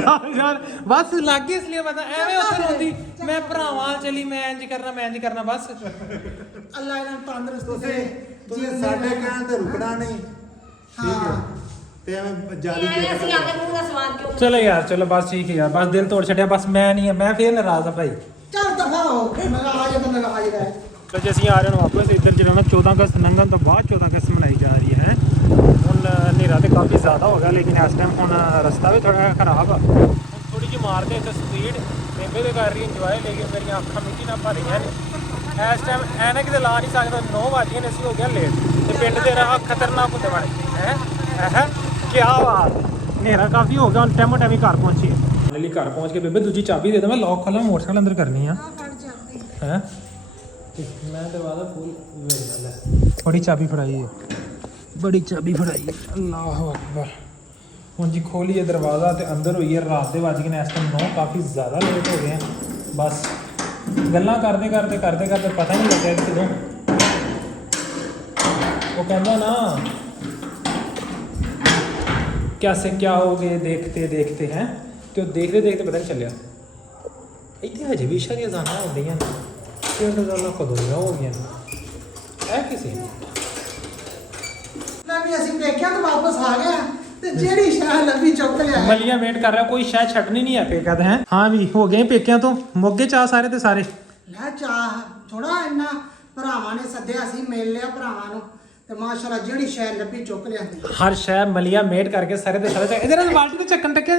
ਜਾਓ ਯਾਰ ਬਸ ਲੱਗ ਗਿਆ। ਇਸ ਲਈ ਪਤਾ ਐਵੇਂ ਉੱਥੇ ਰੋਂਦੀ, ਮੈਂ ਭਰਾਵਾਂ ਚਲੀ, ਮੈਂ ਇੰਜ ਕਰਨਾ ਬਸ। ਅੱਲਾ ਇਹਨਾਂ ਨੂੰ ਤੰਦਰੁਸਤੀ ਤੁਸੀਂ ਦੇ। ਤੁਸੀਂ ਸਾਡੇ ਕਹਿਣ ਤੇ ਰੁਕਣਾ ਨਹੀਂ, ਠੀਕ ਹੈ? ਤੇ ਐਵੇਂ ਜਾਲੀ ਐਵੇਂ ਅਸੀਂ ਆਗੇ ਮੂੰਹ ਦਾ ਸਵਾਦ ਕਿਉਂ? ਚਲੋ ਯਾਰ, ਚਲੋ ਬਸ ਠੀਕ ਹੈ ਯਾਰ, ਬਸ ਦਿਲ ਤੋੜ ਛੱਡਿਆ। ਬਸ ਮੈਂ ਨਹੀਂ, ਮੈਂ ਫੇਰ ਨਾਰਾਜ਼ ਆ ਭਾਈ। ਚੱਲ ਦਫਾ ਹੋ ਨਗਾਜ ਤਾਂ ਨਗਾਜ ਦਾ तो जैसे ही आ रहे हैं वापस इधर जो है ना 14 अगस्त लंघन तो बाद 14 अगस्त मनाई जा रही है। ਹੁਣ ਹਨੇਰਾ ਤੇ ਕਾਫੀ ਜ਼ਿਆਦਾ ਹੋ ਗਿਆ, ਲੇਕਿਨ ਇਸ ਟਾਈਮ ਹੁਣ ਰਸਤਾ ਵੀ ਥੋੜਾ ਖਰਾਬ ਆ। ਹੁਣ ਥੋੜੀ ਜਿਹੀ ਮਾਰਦੇ ਤੇ ਸਪੀਡ ਬੇਬੇ ਦੇ ਕਰ ਰਹੀ ਇੰਜੋਏ, ਲੇਕਿਨ ਮੇਰੀਆਂ ਅੱਖਾਂ ਮਿੱਟੀ ਨਾਲ ਭਰ ਰਹੀਆਂ ਨੇ। ਇਸ ਟਾਈਮ ਐਨਕ ਤੇ ਲਾ ਨਹੀਂ ਸਕਦਾ, 9 ਵਜ ਗਏ ਨੇ, ਅਸੀਂ ਹੋ ਗਿਆ ਲੇਟ ਤੇ ਪਿੰਡ ਦੇ ਰਾਹ ਖਤਰਨਾਕ ਹੁੰਦੇ ਬਣ ਗਏ ਹੈ। ਕੀ ਬਾਤ, ਹਨੇਰਾ ਕਾਫੀ ਹੋ ਗਿਆ, ਹੁਣ ਟੈਮੋ ਟੈਮੀ ਘਰ ਪਹੁੰਚੀ ਹੈ। ਫਾਈਨਲੀ ਘਰ ਪਹੁੰਚ ਕੇ ਬੇਬੇ ਦੂਜੀ ਚਾਬੀ ਦੇ ਦਵਾਂ, ਲੌਕ ਖੋਲਾਂ, ਮੋਟਰਸਾਈਕਲ ਅੰਦਰ ਕਰਨੀ ਆ ਹੈ। ਮੈਂ ਦਰਵਾਜ਼ਾ ਫੁੱਲ ਵੇਖਣਾ ਲੈ, ਬੜੀ ਚਾਬੀ ਫੜਾਈ ਹੈ, ਬੜੀ ਚਾਬੀ ਫੜਾਈ ਹੈ। ਅੱਲਾਹੁ ਅਕਬਰ। ਹੁਣ ਜੀ ਖੋਲੀਏ ਦਰਵਾਜ਼ਾ ਤੇ ਅੰਦਰ ਹੋਈਏ। ਰਾਤ ਦੇ ਵੱਜ ਗਏ ਨੇ ਇਸ ਟਾਈਮ 9, ਕਾਫੀ ਜ਼ਿਆਦਾ ਲੇਟ ਹੋ ਗਏ ਆ। ਬਸ ਗੱਲਾਂ ਕਰਦੇ ਪਤਾ ਨਹੀਂ ਲੱਗਿਆ ਕਿ ਕਦੋਂ ਉਹ ਕਹਿੰਦਾ ਨਾ कैसे क्या हो गए देखते हैं, तो देखते पता नहीं ਚੱਲਿਆ। ਇੱਥੇ ਹਜੇ ਵੀ ਸ਼ਾਦੀਆਂ ਜ਼ਾਨਾ ਹੁੰਦੀਆਂ ਨੇ, ਤੇ ਉਹਨਾਂ ਦਾ ਕਦੋਂ ਹੋ ਗਈਆਂ ਇਹ ਕਿਸੇ ਨਾ ਵੀ ਅਸੀਂ ਦੇਖਿਆ ਤਾਂ ਵਾਪਸ ਆ ਗਿਆ ਤੇ ਜਿਹੜੀ ਸ਼ਾਹ ਲੱਭੀ ਚੁੱਕ ਲਿਆ। ਮਲੀਆਂ ਵੇਟ ਕਰ ਰਿਹਾ, ਕੋਈ ਸ਼ਾਇਦ ਛੱਡਣੀ ਨਹੀਂ ਹੈ ਪੇਕਾ ਤੇ ਹੈ। ਹਾਂ ਵੀ ਹੋ ਗਏ ਪੇਕਿਆਂ ਤੋਂ, ਮੋਗੇ ਚਾਹ ਸਾਰੇ ਤੇ ਸਾਰੇ ਲੈ ਚਾਹ ਥੋੜਾ ਇੰਨਾ ਭਰਾਵਾਂ ਨੇ ਸੱਦਿਆ ਸੀ, ਮਿਲ ਲਿਆ ਭਰਾਵਾਂ ਨੂੰ ਤੇ ਮਾਸ਼ਾਅੱਲਾ ਜਿਹੜੀ ਸ਼ਾਹ ਲੱਭੀ ਚੁੱਕ ਲਿਆਂਦੀ। ਹਰ ਸ਼ੈ ਮਲੀਆਂ ਮੇਟ ਕਰਕੇ ਸਾਰੇ ਦੇ ਸਾਰੇ ਇਹਦੇ ਨਾਲ ਬਾਲਟੀ ਤੇ ਚੱਕਣ ਟੱਕੇ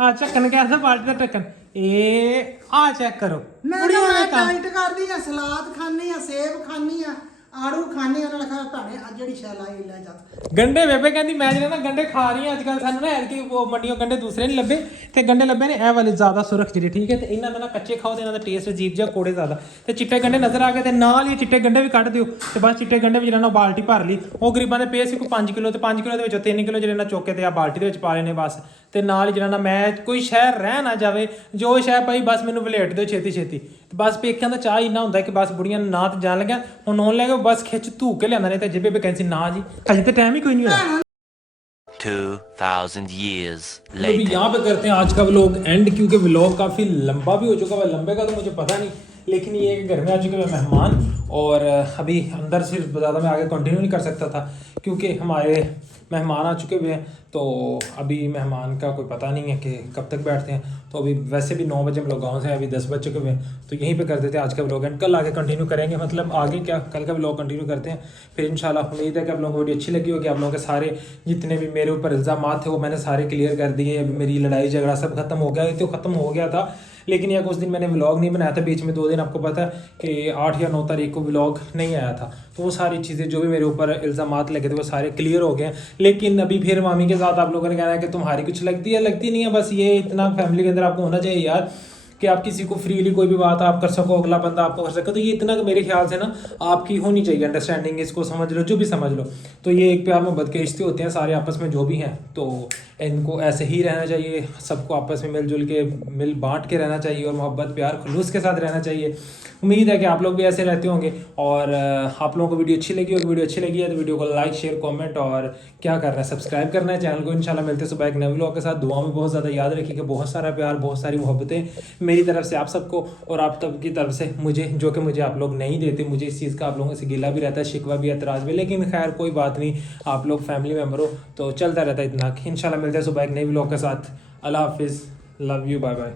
ਆ, ਚੱਕਣ ਕਹਿੰਦਾ ਬਾਲਟੀ ਦਾ ਢੱਕਣ। ਇਹ ਆ ਚੈੱਕ ਕਰੋ, ਮੈਂ ਕੁੜੀਆਂ ਦਾ ਕੰਮ। ਡਾਈਟ ਕਰਦੀ ਆ, ਸਲਾਦ ਖਾਣੀ ਆ, ਸੇਬ ਖਾਣੀ ਆ, ਆੜੂ ਖਾਣੇ ਉਹਨਾਂ ਨੇ ਕਿਹਾ ਤੁਹਾਡੇ ਅੱਜ ਜਿਹੜੀ ਸ਼ੈਲ ਆਈ ਲੈ ਜਾ ਗੰਡੇ ਬੇਬੇ ਕਹਿੰਦੀ ਮੈਂ ਜਿਹੜਾ ਨਾ ਗੰਡੇ ਖਾ ਰਹੀ ਹਾਂ ਅੱਜ ਕੱਲ ਸਾਨੂੰ ਨਾ ਐਤਕੀ ਉਹ ਮੰਡੀਆਂ ਗੰਡੇ ਦੂਸਰੇ ਨਹੀਂ ਲੱਭੇ ਤੇ ਗੰਡੇ ਲੱਭੇ ਨੇ ਇਹ ਵਾਲੇ ਜ਼ਿਆਦਾ ਸੁਰਖ ਜਿਹੜੇ ਠੀਕ ਹੈ ਤੇ ਇਹਨਾਂ ਦਾ ਨਾ ਕੱਚੇ ਖਾਓ ਤੇ ਇਹਨਾਂ ਦਾ ਟੇਸਟ ਅਜੀਬ ਜਿਹਾ ਕੋੜੇ ਜ਼ਿਆਦਾ ਤੇ ਚਿੱਟੇ ਗੰਡੇ ਨਜ਼ਰ ਆ ਗਏ ਤੇ ਨਾਲ ਹੀ ਚਿੱਟੇ ਗੰਡੇ ਵੀ ਕੱਢ ਦਿਓ ਤੇ ਬਸ ਚਿੱਟੇ ਗੰਡੇ ਵੀ ਜਿਹੜਾ ਨਾ ਬਾਲਟੀ ਭਰ ਲਈ ਉਹ ਗਰੀਬਾਂ ਦੇ ਪਏ ਸੀ ਕੋਈ 5 ਕਿਲੋ ਤੇ 5 ਕਿਲੋ ਦੇ ਵਿੱਚੋਂ 3 ਕਿਲੋ ਜਿਹੜੇ ਨਾ ਚੁੱਕ ਕੇ ਤੇ ਆ ਬਾਲਟੀ ਦੇ ਵਿੱਚ ਪਾ ਲੈਣੇ ਬਸ ਤੇ ਨਾਲ ਹੀ ਜਿਹੜਾ ਨਾ ਮੈਂ ਕੋਈ ਸ਼ਹਿਰ ਰਹਿ ਨਾ ਜਾਵੇ ਜੋ ਸ਼ਹਿਰ ਭਾਈ ਬਸ ਮੈਨੂੰ ਵਲੇਟ ਦਿਓ ਛੇਤੀ ਛੇਤੀ ਤੇ ਬਸ ਪੇਕਿਆਂ ਦਾ ਚਾਹ ਇੰਨਾ ਹੁੰਦਾ ਕਿ ਬਸ ਬੁੜੀਆਂ ਨਾ ਤੇ ਜਾਣ ਲੱਗਿਆ ਹੁਣ ਆਉਣ ਲੱਗੇ ਬਸ ਖਿੱਚ ਧੂ ਕੇ ਲਿਆਂਦਾ ਨੇ ਤੇ ਜਿੱਬੇ ਕਹਿੰਦੀ ਨਾ ਜੀ ਅਜੇ ਤੇ ਟਾਈਮ ही कोई नहीं हुआ 2000 years तो अभी later. यहाँ पे करते हैं आज का व्लॉग एंड क्योंकि व्लॉग काफ़ी लंबा भी हो चुका है लंबे का तो मुझे पता नहीं लेकिन ये है कि घर में आ चुके हैं मेहमान और अभी अंदर से ज़्यादा मैं आगे कंटिन्यू नहीं कर सकता था क्योंकि हमारे मेहमान आ चुके हुए हैं तो अभी मेहमान का कोई पता नहीं है कि कब तक बैठते हैं तो अभी वैसे भी 9 बजे हम लोग गाँव से अभी 10 बज चुके हुए हैं तो यहीं पे कर देते हैं आज का व्लॉग एंड कल आगे कंटिन्यू करेंगे मतलब आगे क्या कल का व्लॉग कंटिन्यू करते हैं फिर इंशाल्लाह उम्मीद है कि आप लोगों को वीडियो अच्छी लगी होगी आप लोगों के सारे जितने भी मेरे ऊपर इल्ज़ाम थे वो मैंने सारे क्लियर कर दिए अभी मेरी लड़ाई झगड़ा सब खत्म हो गया तो ख़त्म हो गया था लेकिन यह कुछ दिन मैंने व्लॉग नहीं बनाया था बीच में 2 दिन आपको पता है कि 8 या 9 तारीख को व्लॉग नहीं आया था तो वो सारी चीज़ें जो भी मेरे ऊपर इल्ज़ाम लगे थे वो सारे क्लियर हो गए हैं लेकिन अभी फिर मामी के साथ आप लोगों ने कहना है कि तुम्हारी कुछ लगती है लगती नहीं है बस ये इतना फैमिली के अंदर आपको होना चाहिए यार कि आप किसी को फ्रीली कोई भी बात आप कर सको अगला बंदा आपको कर सके तो ये इतना मेरे ख्याल से ना आपकी होनी चाहिए अंडरस्टैंडिंग इसको समझ लो जो भी समझ लो तो ये एक प्यार मोहब्बत के रिश्ते होते हैं सारे आपस में जो भी हैं तो इनको ऐसे ही रहना चाहिए सबको आपस में मिलजुल के मिल बांट के रहना चाहिए और मोहब्बत प्यार खुलूस के साथ रहना चाहिए उम्मीद है कि आप लोग भी ऐसे रहते होंगे और आप लोगों को वीडियो अच्छी लगी होगी वीडियो अच्छी लगी है तो वीडियो को लाइक शेयर कमेंट और क्या करना है सब्सक्राइब करना है चैनल को इंशाल्लाह मिलते सुबह एक नए व्लॉग के साथ दुआ में बहुत ज़्यादा याद रखिएगा बहुत सारा प्यार बहुत सारी मोहब्बतें मेरी तरफ से आप सबको और आप तब की तरफ से मुझे जो कि मुझे आप लोग नहीं देते मुझे इस चीज़ का आप लोगों से गिला भी रहता है शिकवा भी एतराज़ भी लेकिन खैर कोई बात नहीं आप लोग फैमिली मेम्बर हो तो चलता रहता है इतना इंशाल्लाह मिलते हैं सुबह एक नई व्लॉग के साथ अल्लाह हाफिज़ लव यू बाय बाय